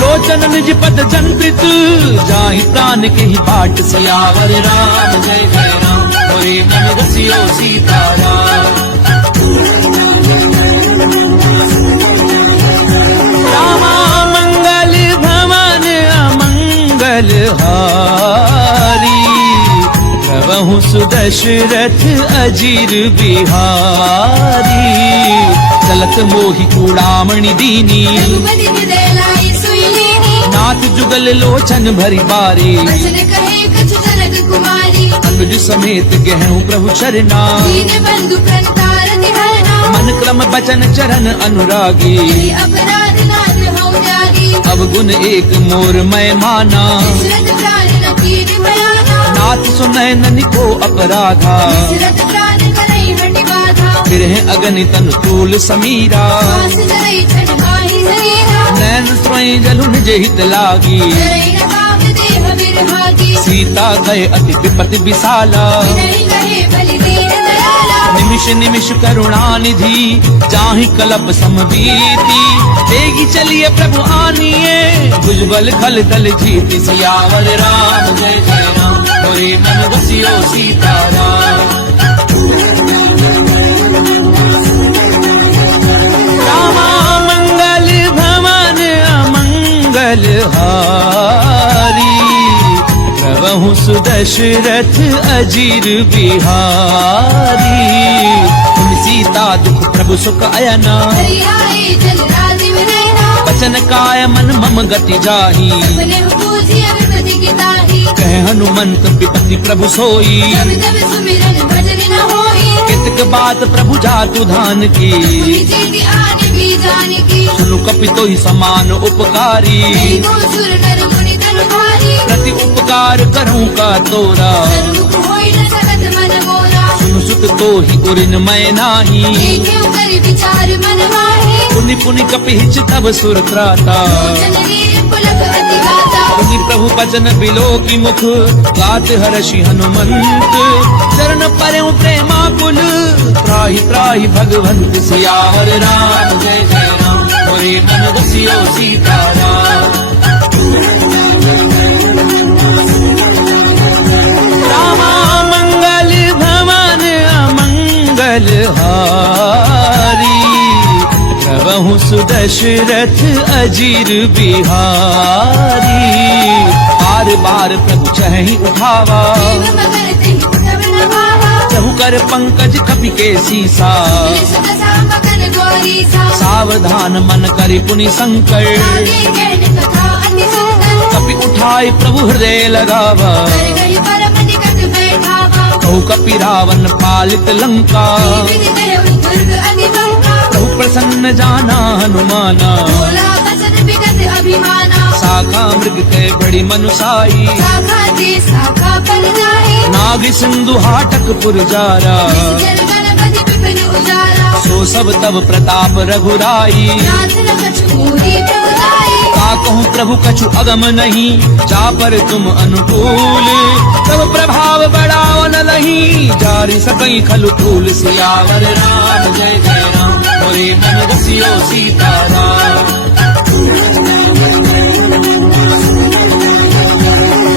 लोचन निज पद जंत्रित, जाहि प्राण के ही बाट। सियावर राम जय जय राम, मोरे मन रसियो सीताराम। रामा मंगल भवन अमंगल हारी, प्रभु सुदशरथ अजीर बिहारी। चलत मोहि चूड़ामणि दीनी, रघुपति हृदय लाइ सोई लेनी, नाथ जुगल लोचन भरी बारी। बचन कहे कछु जनक कुमारी, अनुज समेत गहूँ प्रभु चरना। दीन बंधु प्रणतार तिहरना, मन क्रम बचन चरण अनुरागी। यदि अपराध नाथ हौ त्यागी, अवगुण एक मोर मैं माना। दशरथ प्राण न कीन भयाना, नाथ सुनय ननि को अपराधा। दशरथ प्राण करई हटि बाधा, फिर है अगणित अनुकूल समीरा। पास जरई छन माहि शरीरा, नैन स्वयं जलु निज हित लागी। जरई न काम देह बिरहागी। सीता गए अति विपति विशाला, विनय कहे बलि दीन दयाला, निमिष निमिष करुणा निधि। जाहि कलप समबीति, तेगी चलिए प्रभु आनिए। भुजबल खल दल जीति। सियावर राम जय जय राम, मोरे मन रसियो सीताराम। रामा मंगल भवन अमंगल हारी, प्रभु सुदशरथ अजीर बिहारी। तुम सीता दुख प्रभु सुख अयना, हरि आए जल राजीव नयना, बचन काय मन मम गति जाही। अपने पूजिय विपति की ताही, कह हनुमंत विपति प्रभु सोई। जब जब सुमिरन भजन न होई, कितक बात प्रभु जातु धान की। पुनि चेति आने भी जाने की, सुनु कपितो ही समान उपकारी। मेरी दो सुर नर मुनि तनु भारी, प्रति उपकार करूं का तोरा। सर्वमुख होई न सकत मन मोरा, सुनु सुत तो ही उरिन मैं नाही। देखे कर विचार मन माही, पुनि पुनि कपि हिच तब सुर त्राता। लोचन लील पुलक अति गाता, पुनि प्रभु बचन बिलो की मुख, गात हर्षि हनुमंत। चरण परउ प्रेमाकुल, त्राहि त्राहि भगवंत। सियावर राम जय जय राम, मोरे मन रसियो सीताराम। रामा मंगल भवन अमंगल हारी, प्रभु सुदशरथ अजीर बिहारी। बार बार प्रभु चहि उठावा, देव मगर तेहि उठब न भावा, चहु कर पंकज कपि के सीसा। सुत मगन गौरी सा, सावधान मन करि पुनि संकर। आगे कहन कथा अति सुंदर, कपि उठाय प्रभु हृदय लगावा। कर गई परम निकट बैठावा, कहु कपि रावण पालित लंका। विधि करेउ दुर्ग अति बंका, प्रभु प्रसन्न जाना हनुमाना। बोला बचन विगत अभिमाना, शाखा मृग के बड़ी मनुसाई। शाखा ते शाखा पर जाए, नाग सिंधु हाटक पुरजारा। जल गणपति विपिन उजारा, सो सब तब प्रताप रघुराई। नाथ न कछु मोहि प्रभु जाए, का कहूँ प्रभु कछु अगम नहीं, जा पर तुम अनुकूल। तब प्रभाव बढ़ाओ न लही, जारी सकई खलु फूल। सियावर राम जय जय राम, मोरे मन रसियो सीताराम।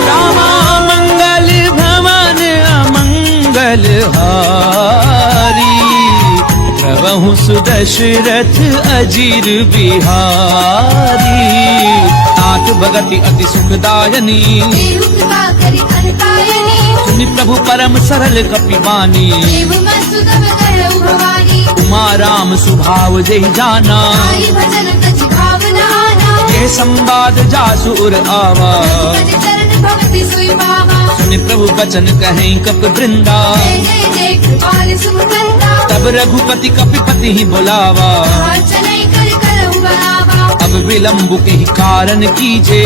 रामा मंगल भवन अमंगल हारी, प्रभु सुदशरथ अजीर बिहारी। तात भगति अति सुखदायनी, देहु कृपा करि अनपायनी। सुनि प्रभु परम सरल कपिबानी, देव मस्तु तब करऊ भवानी। उमा राम सुभाव जय जाना, आई भजन तज भावना आना। ये संवाद जासुर आवा, भज चरण भक्ति सोई पावा। सुनि प्रभु बचन कहें कप वृंदा, जय जय जय कृपाल सुमकंदा। तब रघुपति कपिपति ही बुलावा। चलै कर करऊ बनावा। अब विलम्ब के ही कारण कीजे,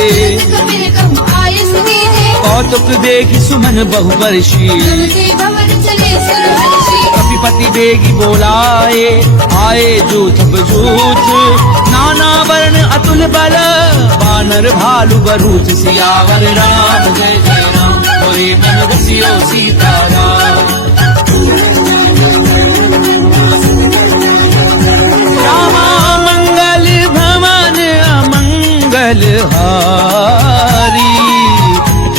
कबीर कहूँ आय सुनीजे। कौतुक देखि सुमन बहुवर्षी, जब के भवन चले सुरहर्षि। कपिपति बेगी बोलाए, आए जूथ बजूथ। नाना वर्ण अतुल बल, वानर भालु बरूथ। सियावर राम जय जय राम, मोरे मन रसियो सीताराम। रामा मंगल भवन अमंगल हारी,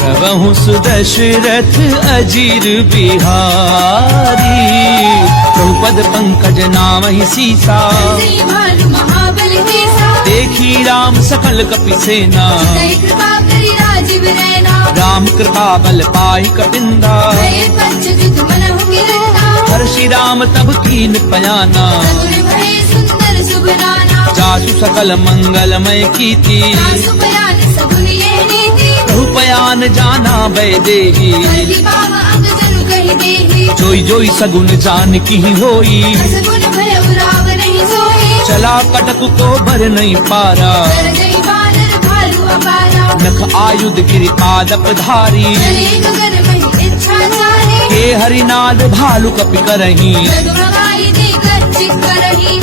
प्रभु सुदशरथ अजीर बिहारी। प्रभुपद पंकज नामहि सीसा, श्री भानु महाबल केसा। देखी राम सकल कपि सेना, जय कृपा करि राजीव रैना। राम कृपा बल पाई कपिंदा, भय पंचजुत मनहु गिरंदा। हर्षि राम तब कीन पयाना, सगुर भय सुंदर सुबनाना। जासु सकल मंगलमय कीति, सासु बयान सगुन ये नीति। रूपयान जाना वैदेही, हरि बाम अंग जनु कहि देहि। जोई जोई सगुन जान की होई, सगुन भय उराव नहीं सोई। चला कटक को भर नहीं पारा, कर गई बानर भालू अपारा। नख आयुध गिरि पादप धारी। चले गगन महि इच्छा सारी। के हरिनाद भालु कपि करही, जगमगाई दी गर्जित करही।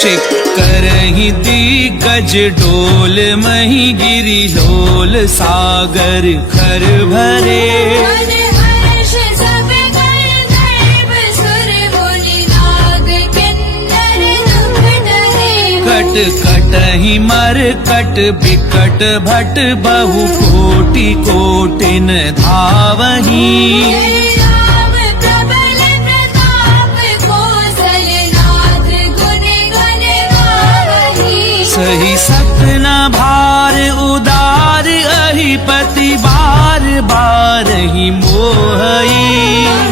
चेक करही दिग्गज डोल, मही गिरि लोल सागर खर भरे। मन हर्ष सब कर गर्भ सुर मुनि नाग किन्नर दुख डरे। कट कटहि मर कट बिकट भट, बहु कोटि कोटिन धावही। जय राम प्रबल प्रताप, कौशलनाथ गुण गण गावही। सही सपना भार उदार, अहिपति बार बार ही मोहई।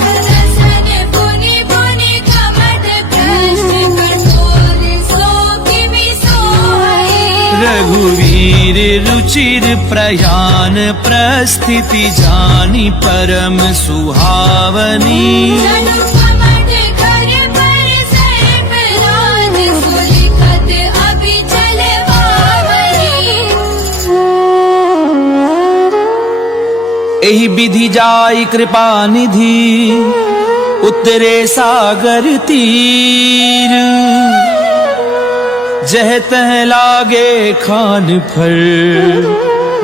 रसन पुनि पुनि कमठ, प्रश्न कठोर सो किमि सोहई। रघुवीर रुचिर प्रयान, प्रस्थिति जानी परम सुहावनी। जनु कमठ कर पर सर्प राज, सुलिखत अभिचल बावनी। एहि विधि जाई कृपा निधि, उतरे सागर तीर। जह तह लागे खान फर,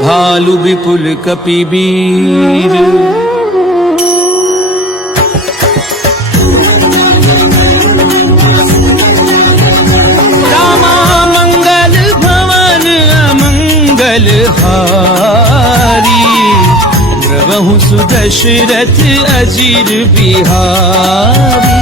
भालु विपुल कपिबीर। रामा मंगल भवन अमंगल हारी, प्रभु सुदशरथ अजीर बिहारी।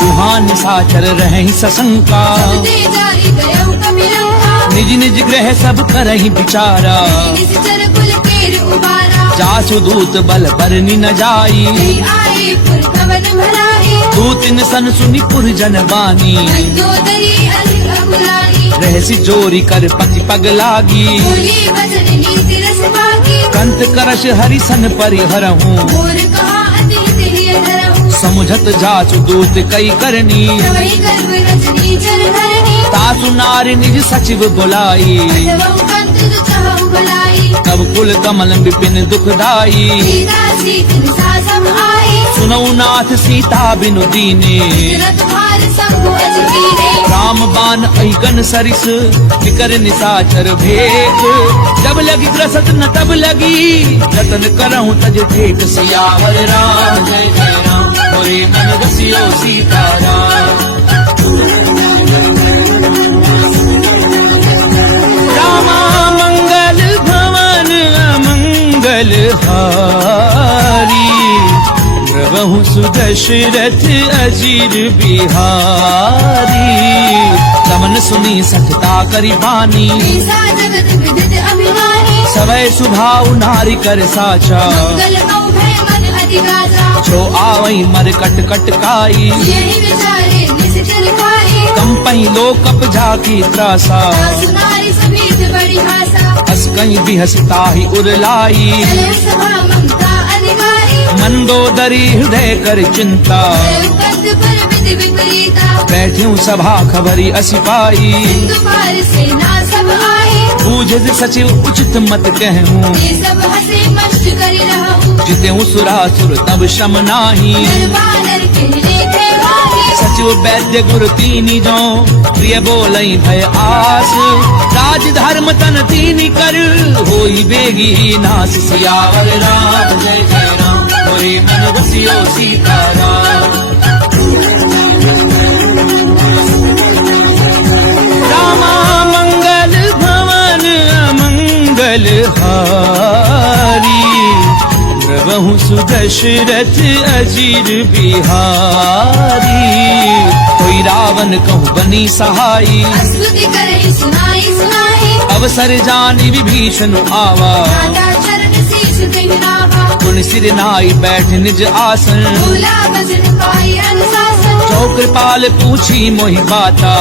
तुहान साचर रहे सशंका, ते जारी गयऊ कपिलंका। निज निज ग्रह सब करहि विचारा। निश्चर कुल केर उबारा। जासु दूत बल बरनि न जाई, जय आए पुर कवन भलाई। दूतिन सन सुनि पुर जन बानी। मंदोदरी अधिक अकुलानी। रहसि जोरी कर पति पग लागी, बोली वचन नीति रस बाकी। कंत करश हरिसन परिहरहूँ, मोर कहा अति हित धरहूँ। समुझत जासु दूत कई करनी। प्रवहि गर्भ रजनी चर धरनी। तासु नारी निज सचिव बुलाई, अतवहु कंत जो चाहु भलाई। तब कुल कमल विपिन दुखदाई सीता सीत सब आए सुनौ नाथ सीता बिनु दीने तेरा तुम्हारे संग अज कीने राम बान अहिगन सरिस निकर निसाचर भेट जब लगी ग्रसत न तब लगी जतन करहूं तज ठेक सियावर राम जय जय राम मोरे मन रसियो सीताराम रामा मंगल भवन अमंगल हारी प्रभु सुदशरथ अजीर बिहारी समन सुनी सठता करी बानी ऐसा जगत विदित अभिमानी सवै सुभाव नारी कर साचा मंगल मऊ भय मन अधिगाजा जो आवई मर कट कट काई यही विचारे निश्चल खाए कंपई लो कप झाकी त्रासा सासु नारी समेत बड़ी भाषा हस कहीं भी हंसता ही उरलाई चले सभा ममता अधिकारी मंदोदरी हृदय कर चिंता पद पर विधि विपरीता बैठ्यूं सभा खबरी असिपाई सिंधु पार सेना सब आए बूझ सचिव उचित मत कहूँ ये सब हंसे मस्त कर रहूं जितेऊ सुरासुर तब शम नाही दरबार कहने थे भाई सचिव वैद्य गुरु तीनी जो प्रिय बोलई भय आस राज धर्म तन तीनी कर होई बेगी नास सियावर राम जय जय राम मोरे मन बसियो सीताराम रामा मंगल भवन अमंगल हारी प्रभु सुदशरथ अजीर बिहारी कोई रावण कहूँ बनी सहाई स्तुति करे सुनाई सुनाई अवसर जानी विभीषण आवा दादा चरण शीश कहनावा गुण सिर नाई बैठ निज आसन भूला भजन पाई अनुशासन जो कृपाल पूछी मोहि बाता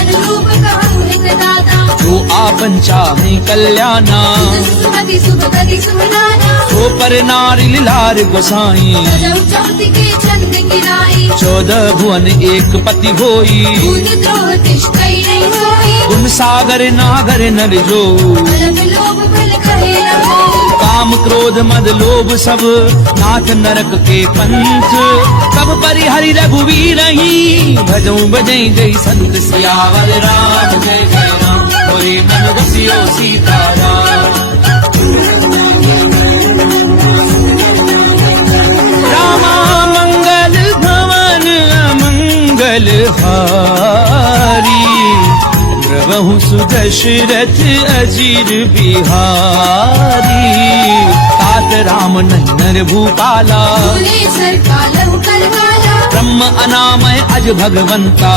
अनुरूप कहूँ एक दाता जो आपन चाहे कल्याणा सुमति सुभगति सुमनाना सो पर नारी लार गोसाई जब चौथ के छंद गिराई 14 भुवन एक पति होई भूत द्रोह तिष्ठई नहीं सोई गुण सागर नागर नर जो बल लोभ बल कहे न हो काम क्रोध मद लोभ सब नाथ नरक के पंथ सब परिहरि रघुवीर ही भजऊं बजई जय संत सियावर राम जय जय राम मोरे मन बसियो सीताराम रामा मंगल भवन अमंगल हारी प्रभु सुदशरथ अजीर बिहारी तात राम नर भूपाला भूले सरकार करवाला ब्रह्म अनामय अज भगवंता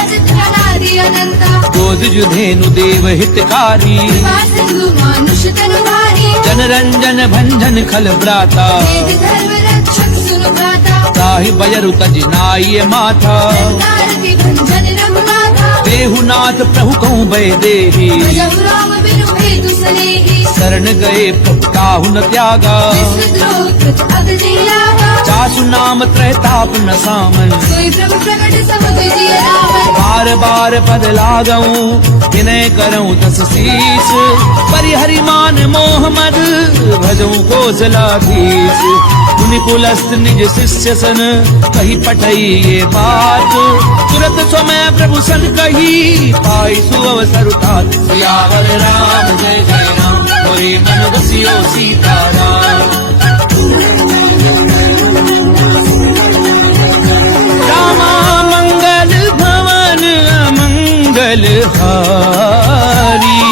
अजत अनादि अनंता गोद जुधेनु देव हितकारी सिंधु मानुष तनुधारी जनरंजन भंजन खल ब्राता वेद धर्म रक्षक सुनु गाता ताहि बयरु तज नाई माथा तार के भंजन रघुनाथा देहुनाथ प्रभु कहूँ भय देही जब राम बिनु भेदु सनेही शरण गए प्रभु काहु न त्यागा विश्व द्रोह कृत अग्नि लागा चासु नाम त्रैताप न सामन सोई प्रभु प्रकट समुद्र दिय रावण बार बार पद लागऊं विनय करऊं दस शीस परिहरि मान मोह मद भजऊं कौशलाधीश मुनि पुलस्त निज शिष्य सन कही पठई ये बात तुरत समय प्रभु सन कही पाई सुअवसर उठात सियावर राम जय जय राम मोरे मन बसियो सीताराम रामा मंगल भवन अमंगल हारी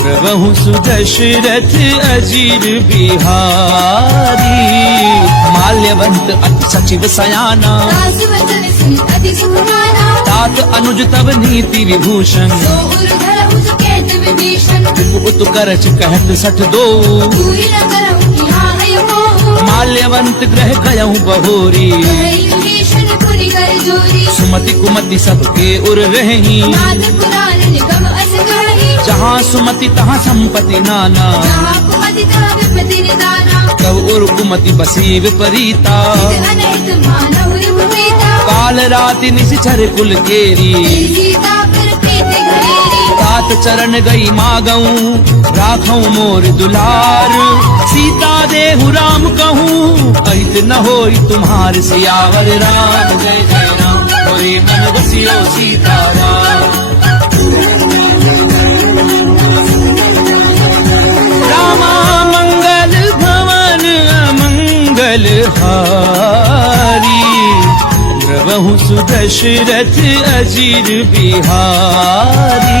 प्रभु सुदशरथ अजीर बिहारी माल्यवंत अति सचिव सयाना दास वचन सुन अति सुखमाना तात अनुज तब नीति विभूषण सो उर धरहु जो कहत विभीषण उत करच कहत सठ दो पूरी न करहु यहाँ है मोह माल्यवंत ग्रह गयहु बहोरी कहे विभीषण पुनि कर जोरी सुमति कुमति सबके उर रही नाथ पुराण निगम अस गढ़ी जहाँ सुमति तहाँ संपत्ति नाना जहाँ कुमति तहाँ विपत्ति निदाना तब उर कुमति बसी विपरीता अनहित मानव रिपुपीता काल राति निशिचर कुल केरी सीता पर प्रीत घनेरी तात चरण गई मागऊं राखऊं मोर दुलार सीता देहु राम कहूँ अहित न होई तुम्हार सियावर राम जय जय राम मोरे मन बसियो सीताराम रामा मंगल भवन अमंगल हारी प्रभु सुदशरथ अजीर बिहारी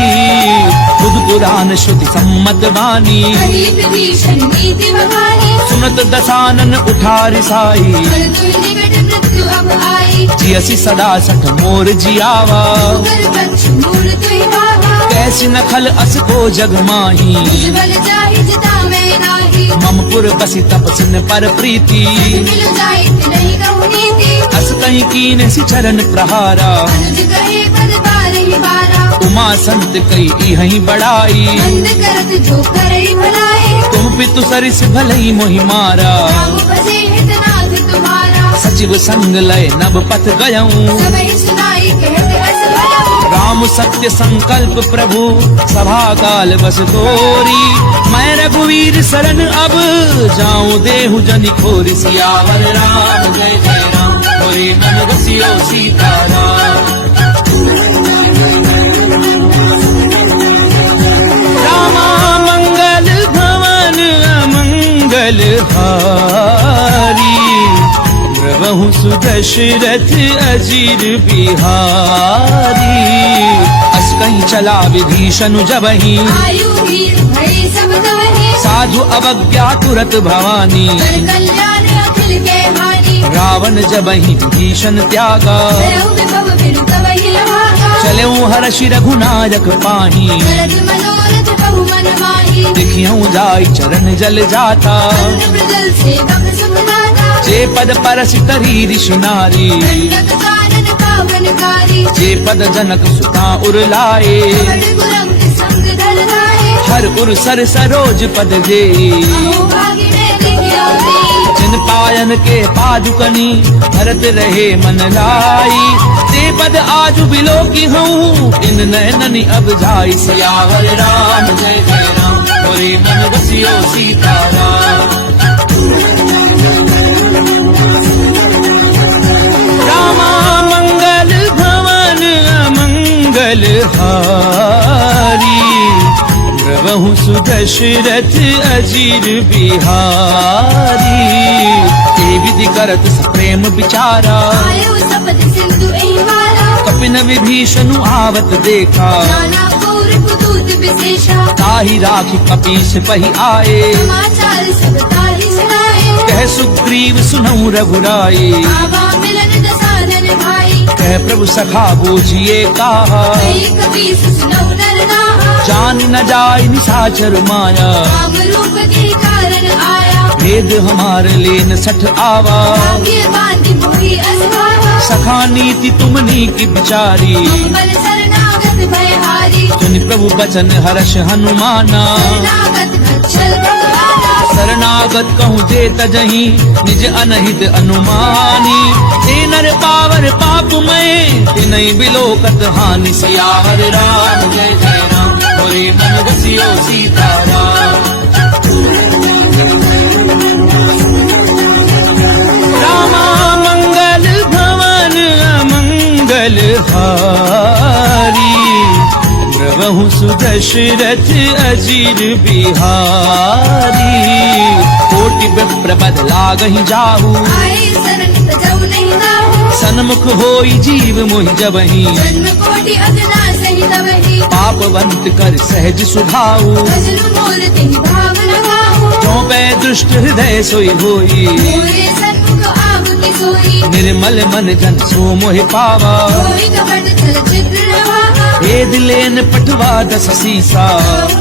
बुध पुराण श्रुति सम्मत वाणी हरि विभीषण नीति बखानी सुनत दसानन उठार साई पर तुम निकट मृत्यु अब आई जियसी सदा सठ मोर जियावा कर पक्ष मूल तुहि भावा कैसी नखल अस को जग माही मुझ बल जाहि जिता मैं नाही ममपुर बसी तपसिन पर प्रीति मिल जाहि नहीं कहूँ नीति अस कहीं कीन सि चरण प्रहारा अनुज कहे पद बारहि बारा उमा संत कई इहहीं बड़ाई बंद करत जो करे भलाई तुम पितु सरिस भलई मोहि मारा राम बसे हितनाथ तुम्हारा सचिव संग लय नभ पथ गयऊं सबहि सुनाई कहत अस भयऊ राम सत्य संकल्प प्रभु सभा काल बस तोरी मैं रघुवीर शरण अब जाऊं देहु जनि खोर सियावर राम जय जय राम मोरे मन बसियो सीताराम रामा मंगल भवन अमंगल हारी प्रभु सुदशरथ अजीर बिहारी अस कहीं चला विभीषण जबहि आयु वीर भय सब दवहि साधु अवज्ञा तुरत भवानी कर कल्याण अखिल के हानि रावण जबहि विभीषण त्यागा भयउ विभव बिनु तवहि लभागा चलेऊ हर्षि रघुनायक पाही करत मनोरथ बहु मन माही देखियऊं जाय चरण जल जाता अन्न प्रजल सेवक सुखदाता जे पद परस तरी ऋषि नारी दंडक कानन पावनकारी जे पद जनक सुता उर लाए बड़ गुरम संग धर लाए हर उर सर सरोज पद जे अहो भागिने दिव्या दे जिन पायन के पादुकनी भरत रहे मन लाई ते पद आजु बिलो की हूँ इन नयननि अब जाई सियावर राम जय जय राम मोरे मन बसियो सीताराम रामा मंगल भवन अमंगल हारी प्रभु सुदशरथ अजीर बिहारी ते विधि करत प्रेम विचारा आयो सपद सिंधु एहि मारा कपिन विभीषण आवत देखा नाना कौर पुतूत विशेषा ताहि राखी कपीस पही आए समाचार सब ताहि सुनाए कह सुग्रीव सुनऊ रघुराई आवा मिलन दसानन भाई कह प्रभु सखा बूझिए कहा कई कबीर सुनऊ नर नाहा जान न जाय निशाचर माया राम रूप के कारण आया भेद हमार लेन सठ आवा भाग्य बांधि मोहि असभावा सखा नीति तुमनी की बिचारी बल शरणागत भयहारी सुन प्रभु बचन हर्ष हनुमाना शरणागत गच्छल भगवाना शरणागत कहूँ जे तजही निज अनहित अनुमानी ते नर पावर पाप में ते नहीं बिलोकत हानि सियावर राम जय जय राम मोरे मन बसियो सीताराम रामा मंगल भवन अमंगल हारी प्रभु सुदशरथ अजीर बिहारी कोटि विप्रपद लागहि जाहू आए शरण तजौ नहीं नाहु सन्मुख होई जीव मोहि जबहि जन्म कोटि अगना सहि तवहि पापवंत कर सहज सुभाऊ भजनु मोर तिहि भाव लगाहु जो पै दुष्ट हृदय सोई होई मोरे सन्मुख आहुति सोई निर्मल मन जन सो मोहि पावा होई कपट छल छिद्र रवाहा भेद लेन पटवा दस सीसा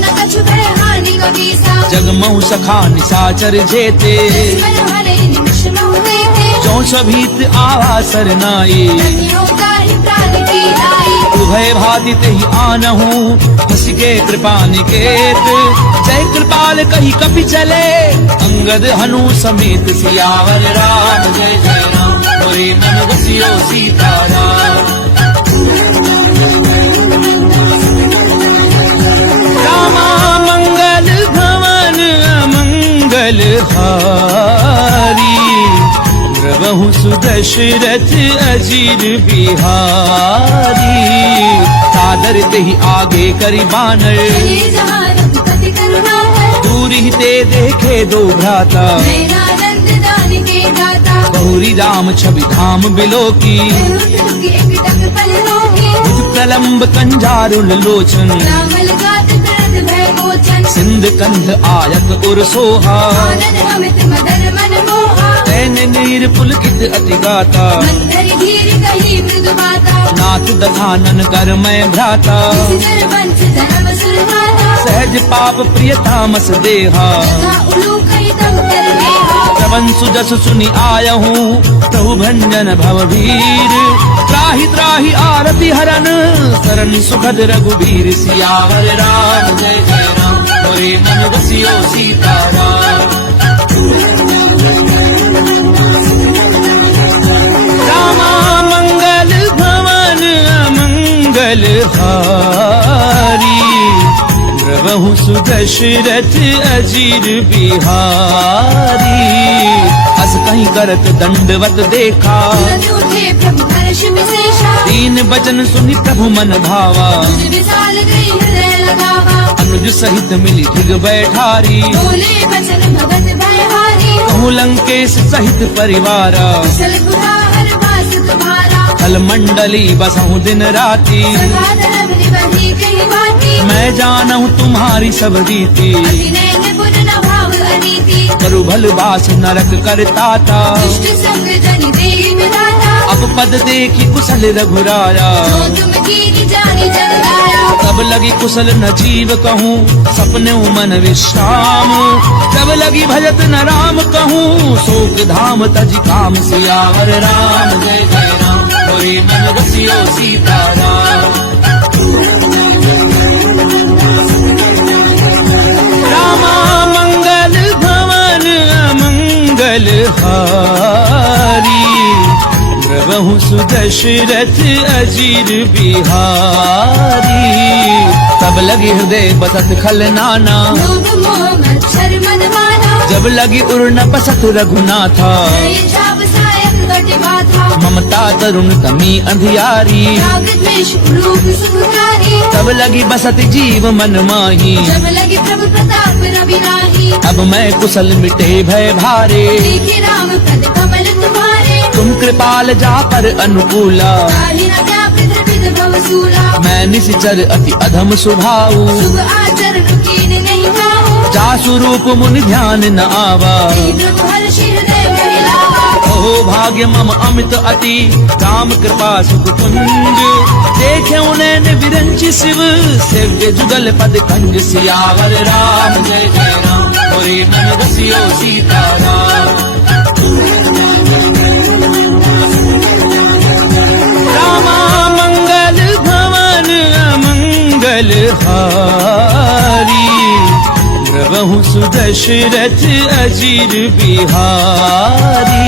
न कछु भय हानि कबीसा जगमऊ सखा निसाचर जेते दुश्मन हरे निमिष महु देते जो सभीत आवा सरनाई नदियों ताहि प्राण की लाई उभय भाति तेहि आनहु हंस के कृपा निकेत जय कृपाल कही कपि चले अंगद हनु समेत सियावर राम जय जय राम मोरे मन बसियो सीताराम हारी प्रभु सुदशरथ अजीर बिहारी सादर ते ही आगे करी बानर चले जहाँ रघुपति करुणा है दूरी ते देखे दो भ्राता मेरा नंद दान के दाता बहुरी राम छवि धाम बिलो की उठ एक टक पल रोगी प्रलम्ब कंजारुल लोचन रामल गात करत भय मोचन सिंध कंध आयत उर सोहा आनंद अमित मदन मन मोहा नैन नीर पुलकित अति गाता मंदर धीर कही मृदु माता नाथ दधानन कर मैं भ्राता सिर वंश धर्म सुरहाता सहज पाप प्रिय तामस देहा का उलू कही तम कर नेहा श्रवण सुजस सुनि आयहूँ प्रभु भंजन भव भीर त्राहि त्राहि आरति हरन शरण सुखद रघुबीर सियावर राम जय जय राम मोरे मन बसियो सीताराम रामा मंगल भवन अमंगल हारी प्रभु सुदशरथ अजीर बिहारी अस कहीं करत दंडवत देखा तुरंत उठे प्रभु हर्ष विशेषा दीन बचन सुनि प्रभु मन भावा तुझ विशाल गई हृदय लगावा अनुज सहित मिली ठिग बैठारी बोले बचन भगत भयहारी कहूँ लंकेश सहित परिवारा कुशल कुहार वास तुम्हारा कल मंडली बसहूँ दिन राती सदा धर्म निबंधी कही बाटी मैं जानहूँ तुम्हारी सब रीति अति नैन पुन न भाव अनीति करु भल बास नरक करता था दुष्ट संग जन देहि विधाता अब पद देखी कुशल रघुराया जो तुम कीनी जानी जग लाया तब लगी कुशल न जीव कहूँ सपने मन विश्राम तब लगी भजत न राम कहूँ शोक धाम तज काम सियावर राम जय जय राम मोरे मन बसियो सीताराम रामा मंगल भवन अमंगल हारी प्रभु सुदशरथ अजीर बिहारी तब लगी हृदय बसत खल नाना लोभ मोह मच्छर मन माना जब लगी उर न बसत रघुनाथा जय जाप सायक बट बाधा ममता तरुण तमी अंधियारी राग द्वेष रूप सुखकारी तब लगी बसत जीव मन माही जब लगे प्रभु प्रताप रवि राही अब मैं कुशल मिटे भय भारे देखे राम पद कमल तुम्हारे तुम कृपाल जा पर अनुकूला काहि न व्यापृत विध भवसूला मैं निश्चर अति अधम सुभाऊ शुभ आचरण कीन नहीं भाऊ जासु रूप मुनि ध्यान न आवा श्री प्रभु हर्षि हृदय महिलावा ओ भाग्य मम अमित अति राम कृपा सुख कुंज देखे उन्हें विरंचि शिव सेव्य जुगल पद कंज सियावर राम जय जय राम मोरे मन बसियो सीताराम रामा मंगल भवन अमंगल हारी प्रभु सुदशरथ अजीर बिहारी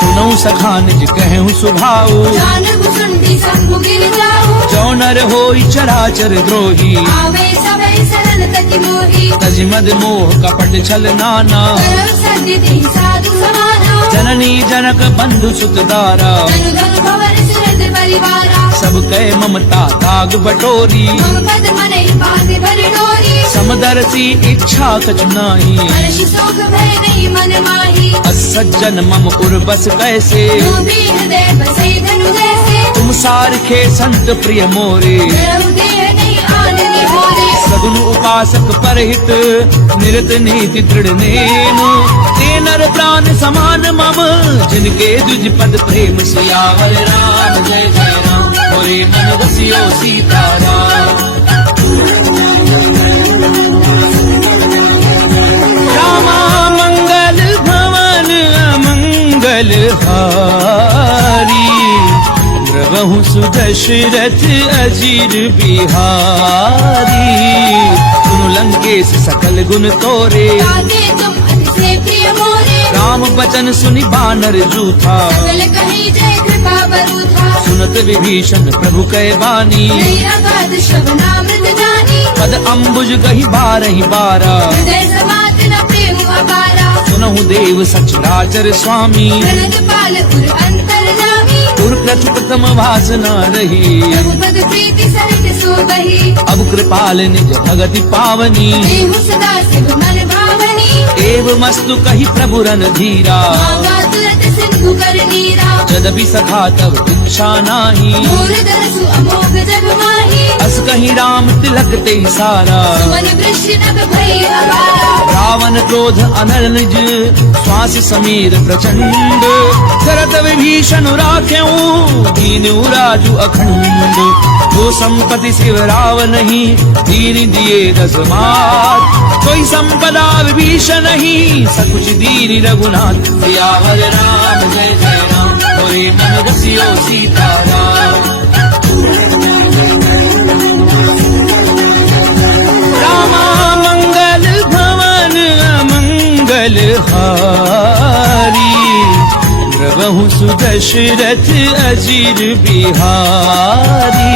सुनऊ सखा निज कहूँ सुभाऊ जान भुसुंडी संभु गिर जाऊ जो नर होई चराचर द्रोही आवे सबई सरल तति मोही तजिमद मोह कपट छल नाना करव सद्य देहि साधु समाना जननी जनक बंधु सुत दारा धनु धनु भवन सुरत परिवारा सब कह ममता ताग बटोरी मम पद मनहि बांधि भर डोरी समदर्शी इच्छा कछ नाही हर्ष शोक भय नहीं मन माही असज्जन मम उर्बस कैसे लोभी हृदय बसे धनु जैसे तुम सारखे संत प्रिय मोरे धर्म देह नहीं आन निहोरे सगुन उपासक परहित निरत नीति दृढ़ नेम ते नर प्राण समान मम जिनके द्विज पद प्रेम सियावर राम जय जय राम मोरे मन बसियो सीताराम रामा मंगल भवन अमंगल हारी प्रभु सुदशरथ अजीर बिहारी सुनु लंकेश सकल गुण तोरे आगे तुम अति से प्रिय मोरे राम बचन सुनि बानर जूथा सकल कही जय कृपा बरूथा सुनत विभीषण प्रभु कै बानी नहीं अगाध श्रवणामृत जानी पद अम्बुज गही बारहि बारा हृदय समात न प्रेम अपारा सुनहु देव सचराचर स्वामी। प्रणत पाल उर अंतर्यामी। उर प्रथम वासना रही, प्रभुपद प्रीति सहित सो बही। अब कृपाल निज भगति पावनी। देहु सदा शिव मन भावनी। एव मस्तु कही प्रभु रन धीरा, मांगा तुरत सिंधु कर नीरा। जदपि सखा तब इच्छा नाही, मोर दरसु अमोघ जग माही। अस कही राम तिलक ते सारा। मन वृष्टि नभ भई अपारा। रावण क्रोध अनल निज, श्वास समीर प्रचंड। शरत विभीषण राख्यऊ, दीन राजु अखंड। जो संपत्ति शिव रावण ही, दीन दिए दस मात। कोई संपदा विभीषण ही, सकुच दीन रघुनाथ। सियावर राम जय जय राम, मोरे मन रसियो सीताराम। रामा मंगल भवन अमंगल हारी। प्रभु सुदशरथ अजीर बिहारी।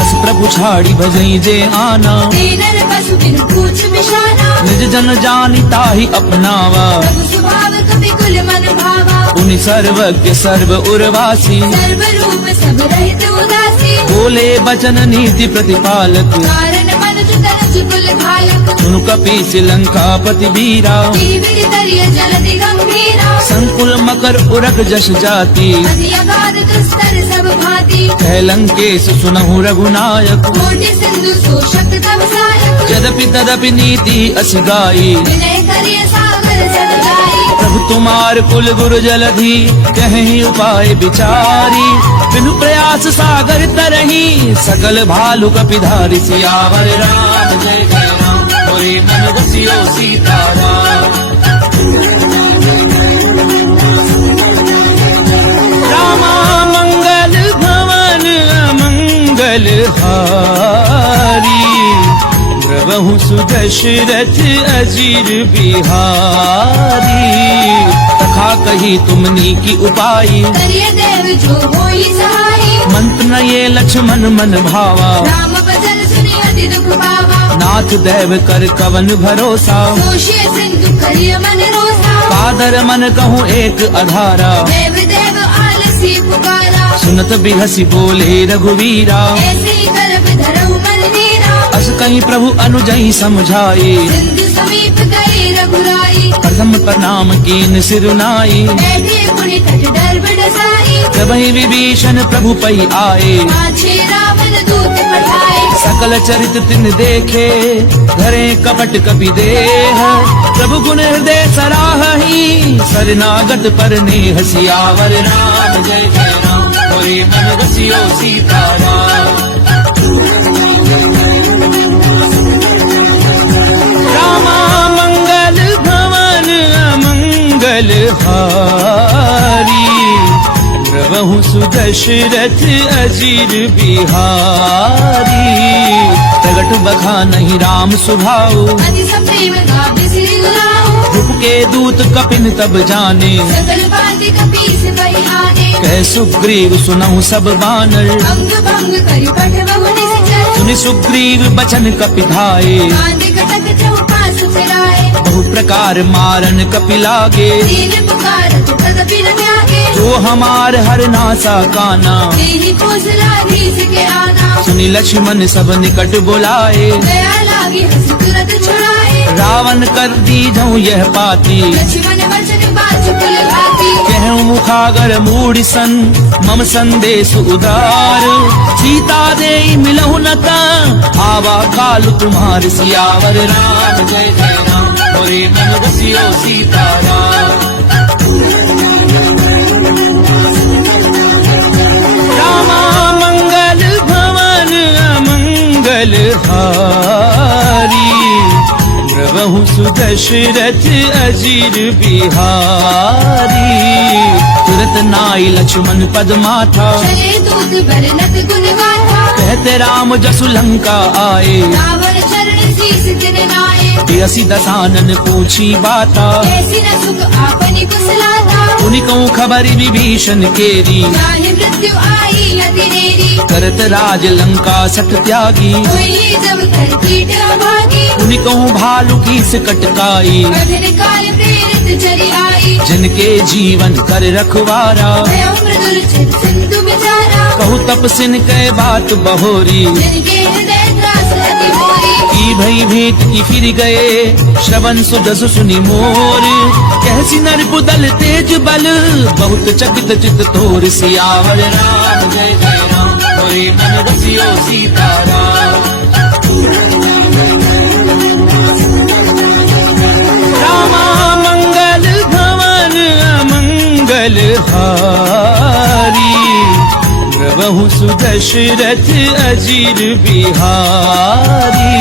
अस प्रभु छाड़ी भजई जे आना, दीनर पशु बिन पूछ बिशाना। निज जन जानी ताहि अपनावा। प्रभु स्वभाव कपि कुल मन भावा। उनि सर्वज्ञ सर्व उर्वासी, सर्व रूप सब रहित उदासी। बोले बचन नीति प्रतिपालक। कारण मनुज तनुज कुल घालक। सुनु कपीस लंकापति वीरा। विधि तरिय जलधि गंभीरा। संकुल मकर उरग जस जाति, अति अगाध दुस्तर सब भांति। कह लंकेश सुनहु रघुनायक। कोटि सिंधु शोषक तव सहायक। यद्यपि तदपि नीति अस गाई, विनय करिय सागर जल जाई। प्रभु तुम्हार कुल गुरु जलधि, कहीं उपाय विचारी। बिनु प्रयास सागर तरही, सकल भालु कपिधारी। सियावर राम जय जय राम, मोरे मन रसियो सीताराम। रामा मंगल भवन अमंगल हारी। प्रभु सुदशरथ अजीर बिहारी। तथा कही तुमनी की उपाई, करिय देव जो होई सहाई। मंत्र न ये लक्ष्मण मन भावा। राम भजन सुनि अति दुख पावा। नाथ देव कर कवन भरोसा। दोषी सिंधु करिय मन रोसा। कादर मन कहूँ एक अधारा। देव देव आलसी पुकारा। सुनत बिहसी बोले रघुवीरा। ऐसे ही गर्भ धरऊ मन नीरा। अस कहीं प्रभु अनुजई समझाए। सिंधु समीप गए रघुराई। प्रथम प्रणाम कीन सिरुनाई। बैठे पुनि तट डर बडसाई। जब ही विभीषण प्रभु पई आए। पाछे रावण दूत पठाए। सकल चरित तिन देखे, धरे कपट कपि देह। प्रभु गुण हृदय सराहही, शरणागत पर नेह। सियावर राम जय जय राम, मोरे मन रसियो सीताराम। रामा मंगल भवन अमंगल हारी। प्रभु सुदशरथ अजीर बिहारी। प्रगट बखा नहीं राम सुभाऊ, अति सप्रेम गाभि सिरि गुलाऊ। रूप के दूत कपिन तब जाने। सकल भांति कपीस बहि आने। कह सुग्रीव सुनहु सब बानर। अंग भंग करि पठ बहु निश्चर। सुनि सुग्रीव बचन कपिधाए। कांद कटक चौपास फिराए। बहु प्रकार मारन कपि लागे। दीन पुकारत तदपि न त्यागे। जो हमार हर नासा काना। तेहि कौशला धीस के आना। सुनि लक्ष्मण सब निकट बुलाए। दया लागी हंस तुरत छुड़ाए। रावण कर दीजहु यह पाती। लक्ष्मण वचन बाजु कुल भांति। कहूँ मुखागर मूढ़ सन, मम संदेश उदार। सीता दे मिलहु न ता, आवा काल तुम्हार। सियावर राम जय जय राम, मोरे मन रसियो सीताराम। रामा मंगल भवन अमंगल हारी। प्रभु सुदशरथ अजीर बिहारी। तुरत नाई लक्ष्मण पद माथा। चले दूत बरनत गुण गाथा। कहते राम जसु लंका आए। रावण चरण शीस तिन नाए। तिरसी दसानन पूछी बाता। कैसी न सुख आपनि कुशलाता। उनि कहूँ खबरि विभीषण केरी। नाहि मृत्यु आई अति नेरी। करत राज लंका सत त्यागी। होई जब कर कीट अभागी। उनि कहूँ भालू की सकटकाई। कठिन काल प्रेरित जिनके जीवन कर रखवारा। भयो मृदुल सिंधु बिचारा, कहु तपसिन कै बात बहोरी। जिनके हृदय त्रास अति मोरी। की भई भेंट की फिर गए, श्रवण सुजसु सुनि मोर। कहसी नर बुदल तेज बल, बहुत चकित चित तोर। सियावर राम जय जय राम, होए मन रसियो सीताराम। रामा मंगल भवन अमंगल हारी, प्रभु सुदशरथ अजीर बिहारी।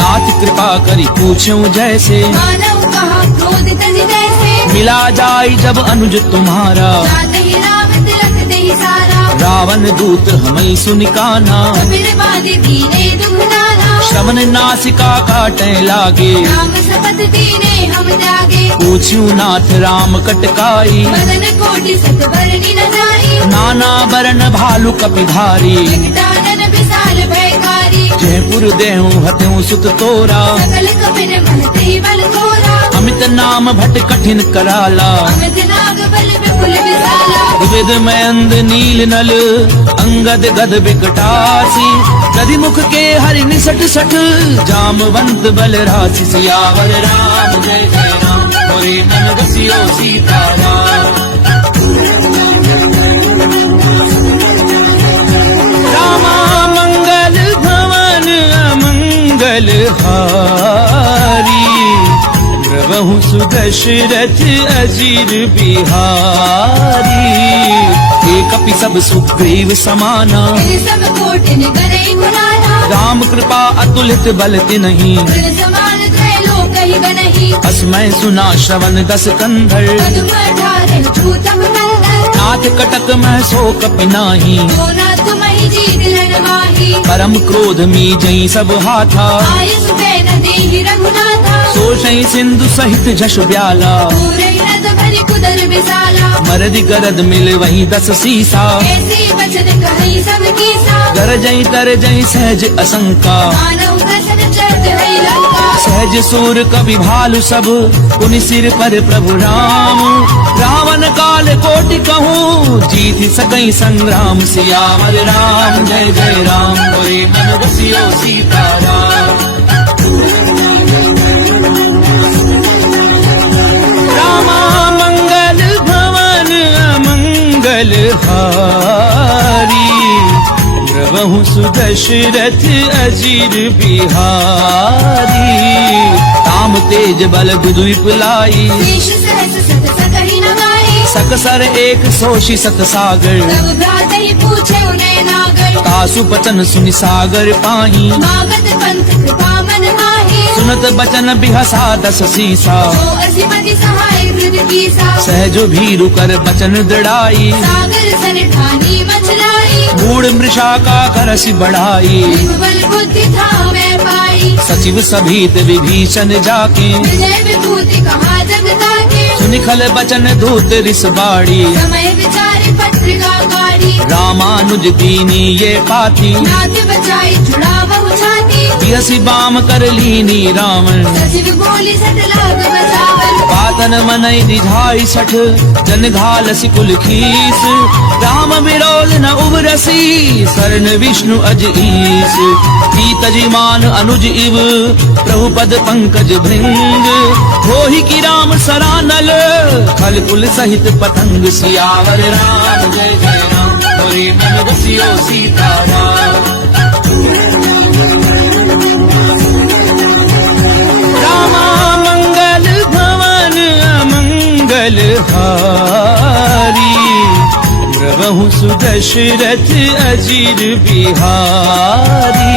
नाथ कृपा करी पूछूं जैसे, मानव कहा क्रोध तज जैसे। मिला जाय जब अनुज तुम्हारा, जाते ही राम तिलक दे सारा। रावण दूत हमें सुनिकाना। कबीर बादे दीने दुख नाना। श्रवण नासिका काटे लागे, राम शपथ दीने हम त्यागे। पूछ्યું नाथ राम कटकाई। मदन कोटि सत बरनी न जाई। नाना बरन भालु कपिधारी। विकटानन विशाल भयकारी। जयपुर देहूं हत्यूं सुत तोरा, सकल कपिन मन ते बल थोरा। अमित नाम भट कठिन कराला। अमित नाग बल विपुल विशाला। विविध मयंद नील नल, अंगद गद विकटासी। गदि मुख के हरि निसट सठ, जामवंत बल राशि। सियावर राम जय जय राम, होए मन रसियो सीताराम। रामा मंगल भवन अमंगल हारी, प्रभु सुदशरथ अजीर बिहारी। हे कपि सब सुग्रीव समाना, तेरे सब कोटिन गरई गुनाना। राम कृपा अतुलित बल तिन्हि। गुण समान त्रैलोक ही गनहि। अस्मै सुना श्रवण दस कंधर, पदुम अठारह छूतम नंदन। नाथ कटक मह सो कपि नाही। जो ना तुम ही जीत लन माही। परम क्रोध मी जई सब हाथा, आयुष पे न देहि रघुनाथा। सोषई सिंधु सहित जश ब्याला। पूरे रथ भरि कुदर विशाला। मरदि गरद मिल वही दस सीसा। ऐसी वचन कहि सब कीसा। गरजई तरजई सहज असंका, मानव प्रसन चरत है लंका। सहज सूर कवि भालु सब, पुनि सिर पर प्रभु राम। रावण काल कोटि कहूँ, जीत सकई संग्राम। सियावर राम जय जय राम, होए मन रसियो सीताराम। रामा मंगल भवन अमंगल हारी, प्रभु सुदशरथ अजीर बिहारी। काम तेज बल बुधु विपुलाई, शीश सहस सत सकहि न गाई। सकसर एक सोषि सत सागर। सब भ्रातहि पूछे उन्हें नागर। तासु बचन सुनि सागर पाही, मागत पंथ कृपा मन माही। सुनत बचन बिहसा दस सीसा। जो असीमति सहाय हृदय कीसा। सहजो भीरु कर बचन दृढ़ाई, सागर सन ठानी मछलाई। मूड मृषा का करसि बढ़ाई। बल बुद्धि था मैं पाई। सचिव सभीत विभीषण जाके, विजय विभूति कहा जगता के। सुनिखल बचन दूत रिस बाड़ी। समय विचार पत्रिका गाड़ी। रामानुज दीनी ये पाती, नाथ बचाई जुड़ा बहु छाती। बिहसी बाम कर लीनी रावण। सचिव बोली सत लाग बचावन। पातन मनई निझाई सठ, जन घालसि कुल खीस। राम विरोल न उबरसी, शरण विष्णु अज ईस। तजिमान अनुज इव, प्रभु पद पंकज भृंग। होहि की राम सरानल, खल कुल सहित पतंग। सियावर राम जय जय राम, होए मन रसियो सीताराम। रामा मंगल भवन अमंगल हारी, प्रभु सुदशरथ अजीर बिहारी।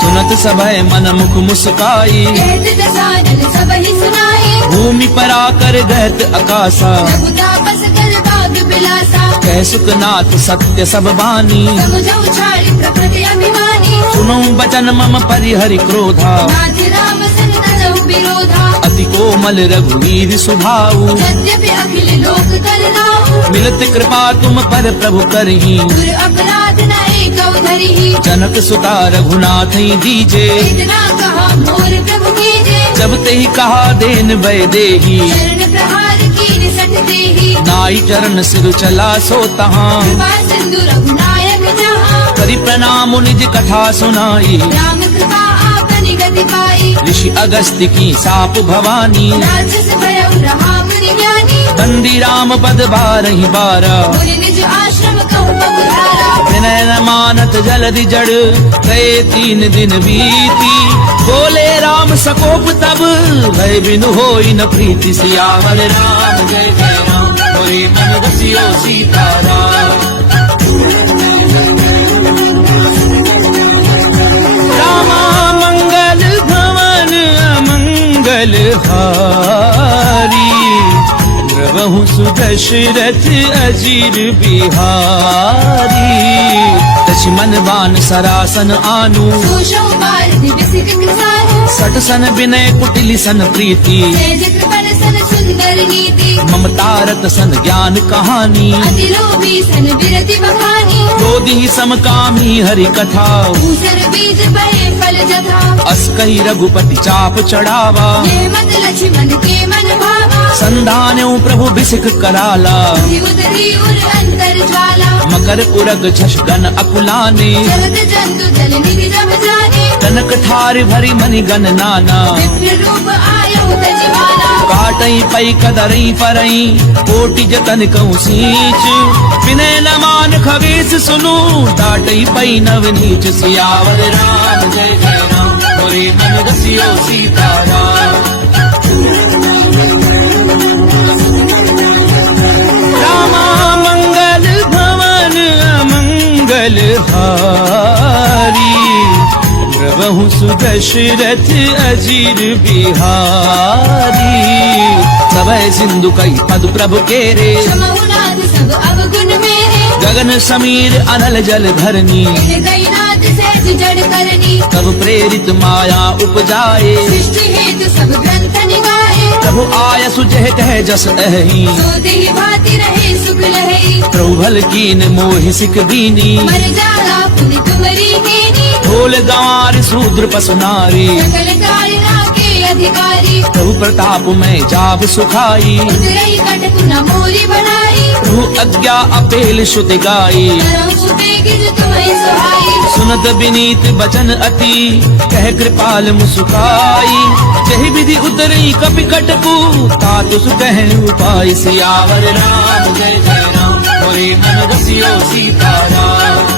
सुनत सभय मन मुख मुस्काई, कहत दसानन सब ही सुनाई। भूमि पर आकर गहत अकासा। प्रभु तापस कर बाग बिलासा। कह सुखनाथ सत्य सब बानी, समुझ उछाली प्रकृति अभिमानी। सुनो बचन मम परिहरि क्रोधा। नाथ राम सन तजहु विरोधा। अति कोमल रघुवीर सुभाऊ। यद्यपि अखिल लोक करनाऊ। मिलत कृपा तुम पर प्रभु करही। दुर अपराध न एक धरिही। जनक सुता रघुनाथ दीजे। इतना कहा मोर प्रभु कीजे। जब ते ही कहा देन वै देही। शरण प्रहार की दशरथ देहि नाई चरण सिर चला सो तहाँ कृपा सिंधु रघुनायक जहाँ करि प्रणाम निज कथा सुनाई राम कृपा आपनि गति पाई ऋषि अगस्त्य की साप भवानी राक्षस भयउ रहा मुनि ज्ञानी बंदी राम पद बारहि बारा मुनि निज आश्रम कहु पगुधारा विनय न मानत जलधि जड़ गए 3 दिन बीती बोले राम सकोप तब भय बिनु होई न प्रीति सियावर राम जय जय राम होई मन बसियो सीताराम रामा मंगल भवन अमंगल हारी प्रभु सुदशरथ अजीर बिहारी लक्ष्मण बान सरासन आनु सोशौ भारति विसिक कृसानु सट सन विनय कुटिल सन प्रीति तेज कृपण सन सुंदर नीति ममता रत सन ज्ञान कहानी अति लोभी सन विरति बखानी क्रोधी समकामी हरि कथा भूषण बीज भये फल जथा अस कही रघुपति चाप चढ़ावा ये मत लक्ष्मण के मन भावा संधान्यो प्रभु बिसिक कराला उदरी उर अंतर ज्वाला मकर उरग झष गन अकुलाने जलद जंतु जल निधि जब जाने कनक थार भरी मनि गन नाना विप्र रूप आयु तजवाला काटई पई कदरई परई कोटि जतन कहूँ सींच विनय न मान खवेश सुनु डाटई पई नव नीच सियावर राम जय जय राम होरे मन रसियो सीताराम रामा मंगल भवन अमंगल हारी प्रभु सुदशरथ अजीर बिहारी सबय सिंधु कई पद प्रभु केरे समहुनाथ सब अवगुण मेरे गगन समीर अनल जल धरनी मिल गई नाथ सहज जड़ करनी तब प्रेरित माया उपजाए सृष्टि हेतु सब ग्रंथ निगाहे प्रभु आय सुजह कह जस अहि सो देहि भाति रहे सुख लहे प्रभु भल कीन मोहि सिख दीनी मर जाला पुनि तुमरी कीनी ढोल गंवार शूद्र पसु नारी सकल कारिणा के अधिकारी प्रभु प्रताप में जाब सुखाई उतरई कटकु न मोरी बनाई प्रभु अज्ञा अपेल शुद्ध गाई तरौ सुबे गिज तुम्हें सुहाई सुनत विनीत बचन अति कह कृपाल मुस्काई जहि विधि उतरई कपि कटकु तातु सुकह उपाय सियावर राम जय जय राम होरे मन रसियो सीताराम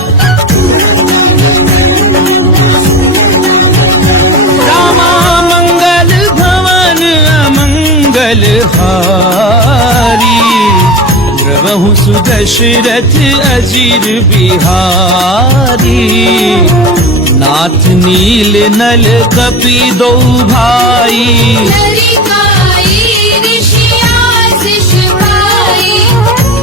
रामा मंगल भवन अमंगल हारी प्रभु सुदशरथ अजीर बिहारी नाथ नील नल कपि दो भाई लरिकाई ऋषिया शिष भाई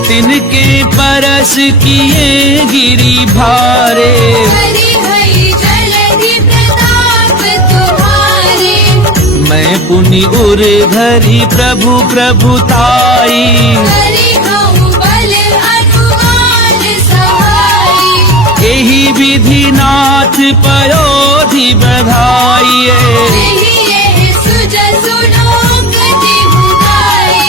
तिनके परस किए गिरि भारे हरि हरि जलधि प्रताप तुम्हारे मैं पुनि उर धरि प्रभु प्रभुताई हरि हऊँ बल अनुमान सहाई एहि विधि नाथ पयोधि बधाइए यही ये सुजसु लोक दिहुदाई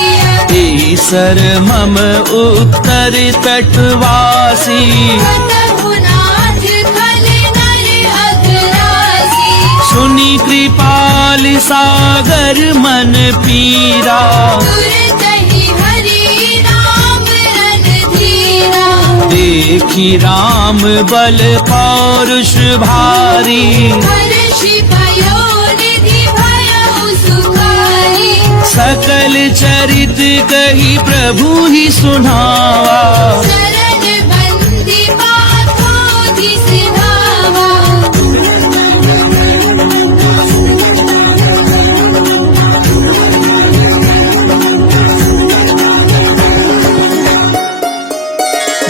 ईसर मम उत्तर तटवासी कतहु नाथ खल नर अघरासी सुनि कृपाल सागर मन पीरा तुरतहि हरि राम रणधीरा देखी राम बल पौरुष भारी हर्षि भयो निधि भयो सुखारी सकल चरित कही प्रभु ही सुनावा शरण बंदी पाथोधि सिधावा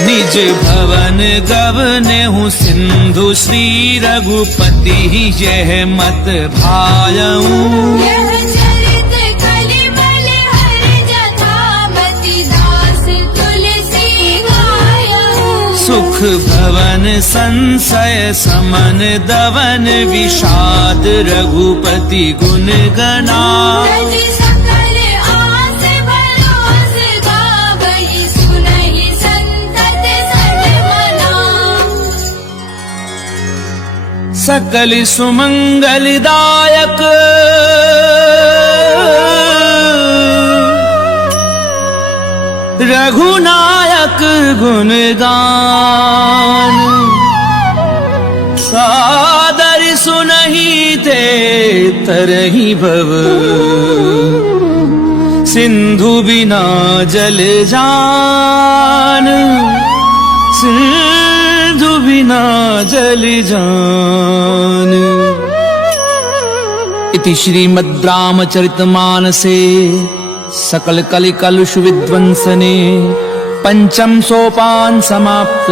निज भवन गवने हूँ सिंधु श्री रघुपति यह मत भायऊं यह चरित कलिबल हर जथामति दास तुलसी गायऊ सुख भवन संशय समन दवन विषाद रघुपति गुण गना रज सकल आस भरोस सकल सुमंगलदायक रघुनायक गुणगान सादर सुनहि ते तरहि भव सिंधु बिना जल जान सिंधु बिना जल जान। इति श्रीमद् रामचरितमानसे सकल कलि कलुष विध्वंसने पंचम सोपान समाप्त।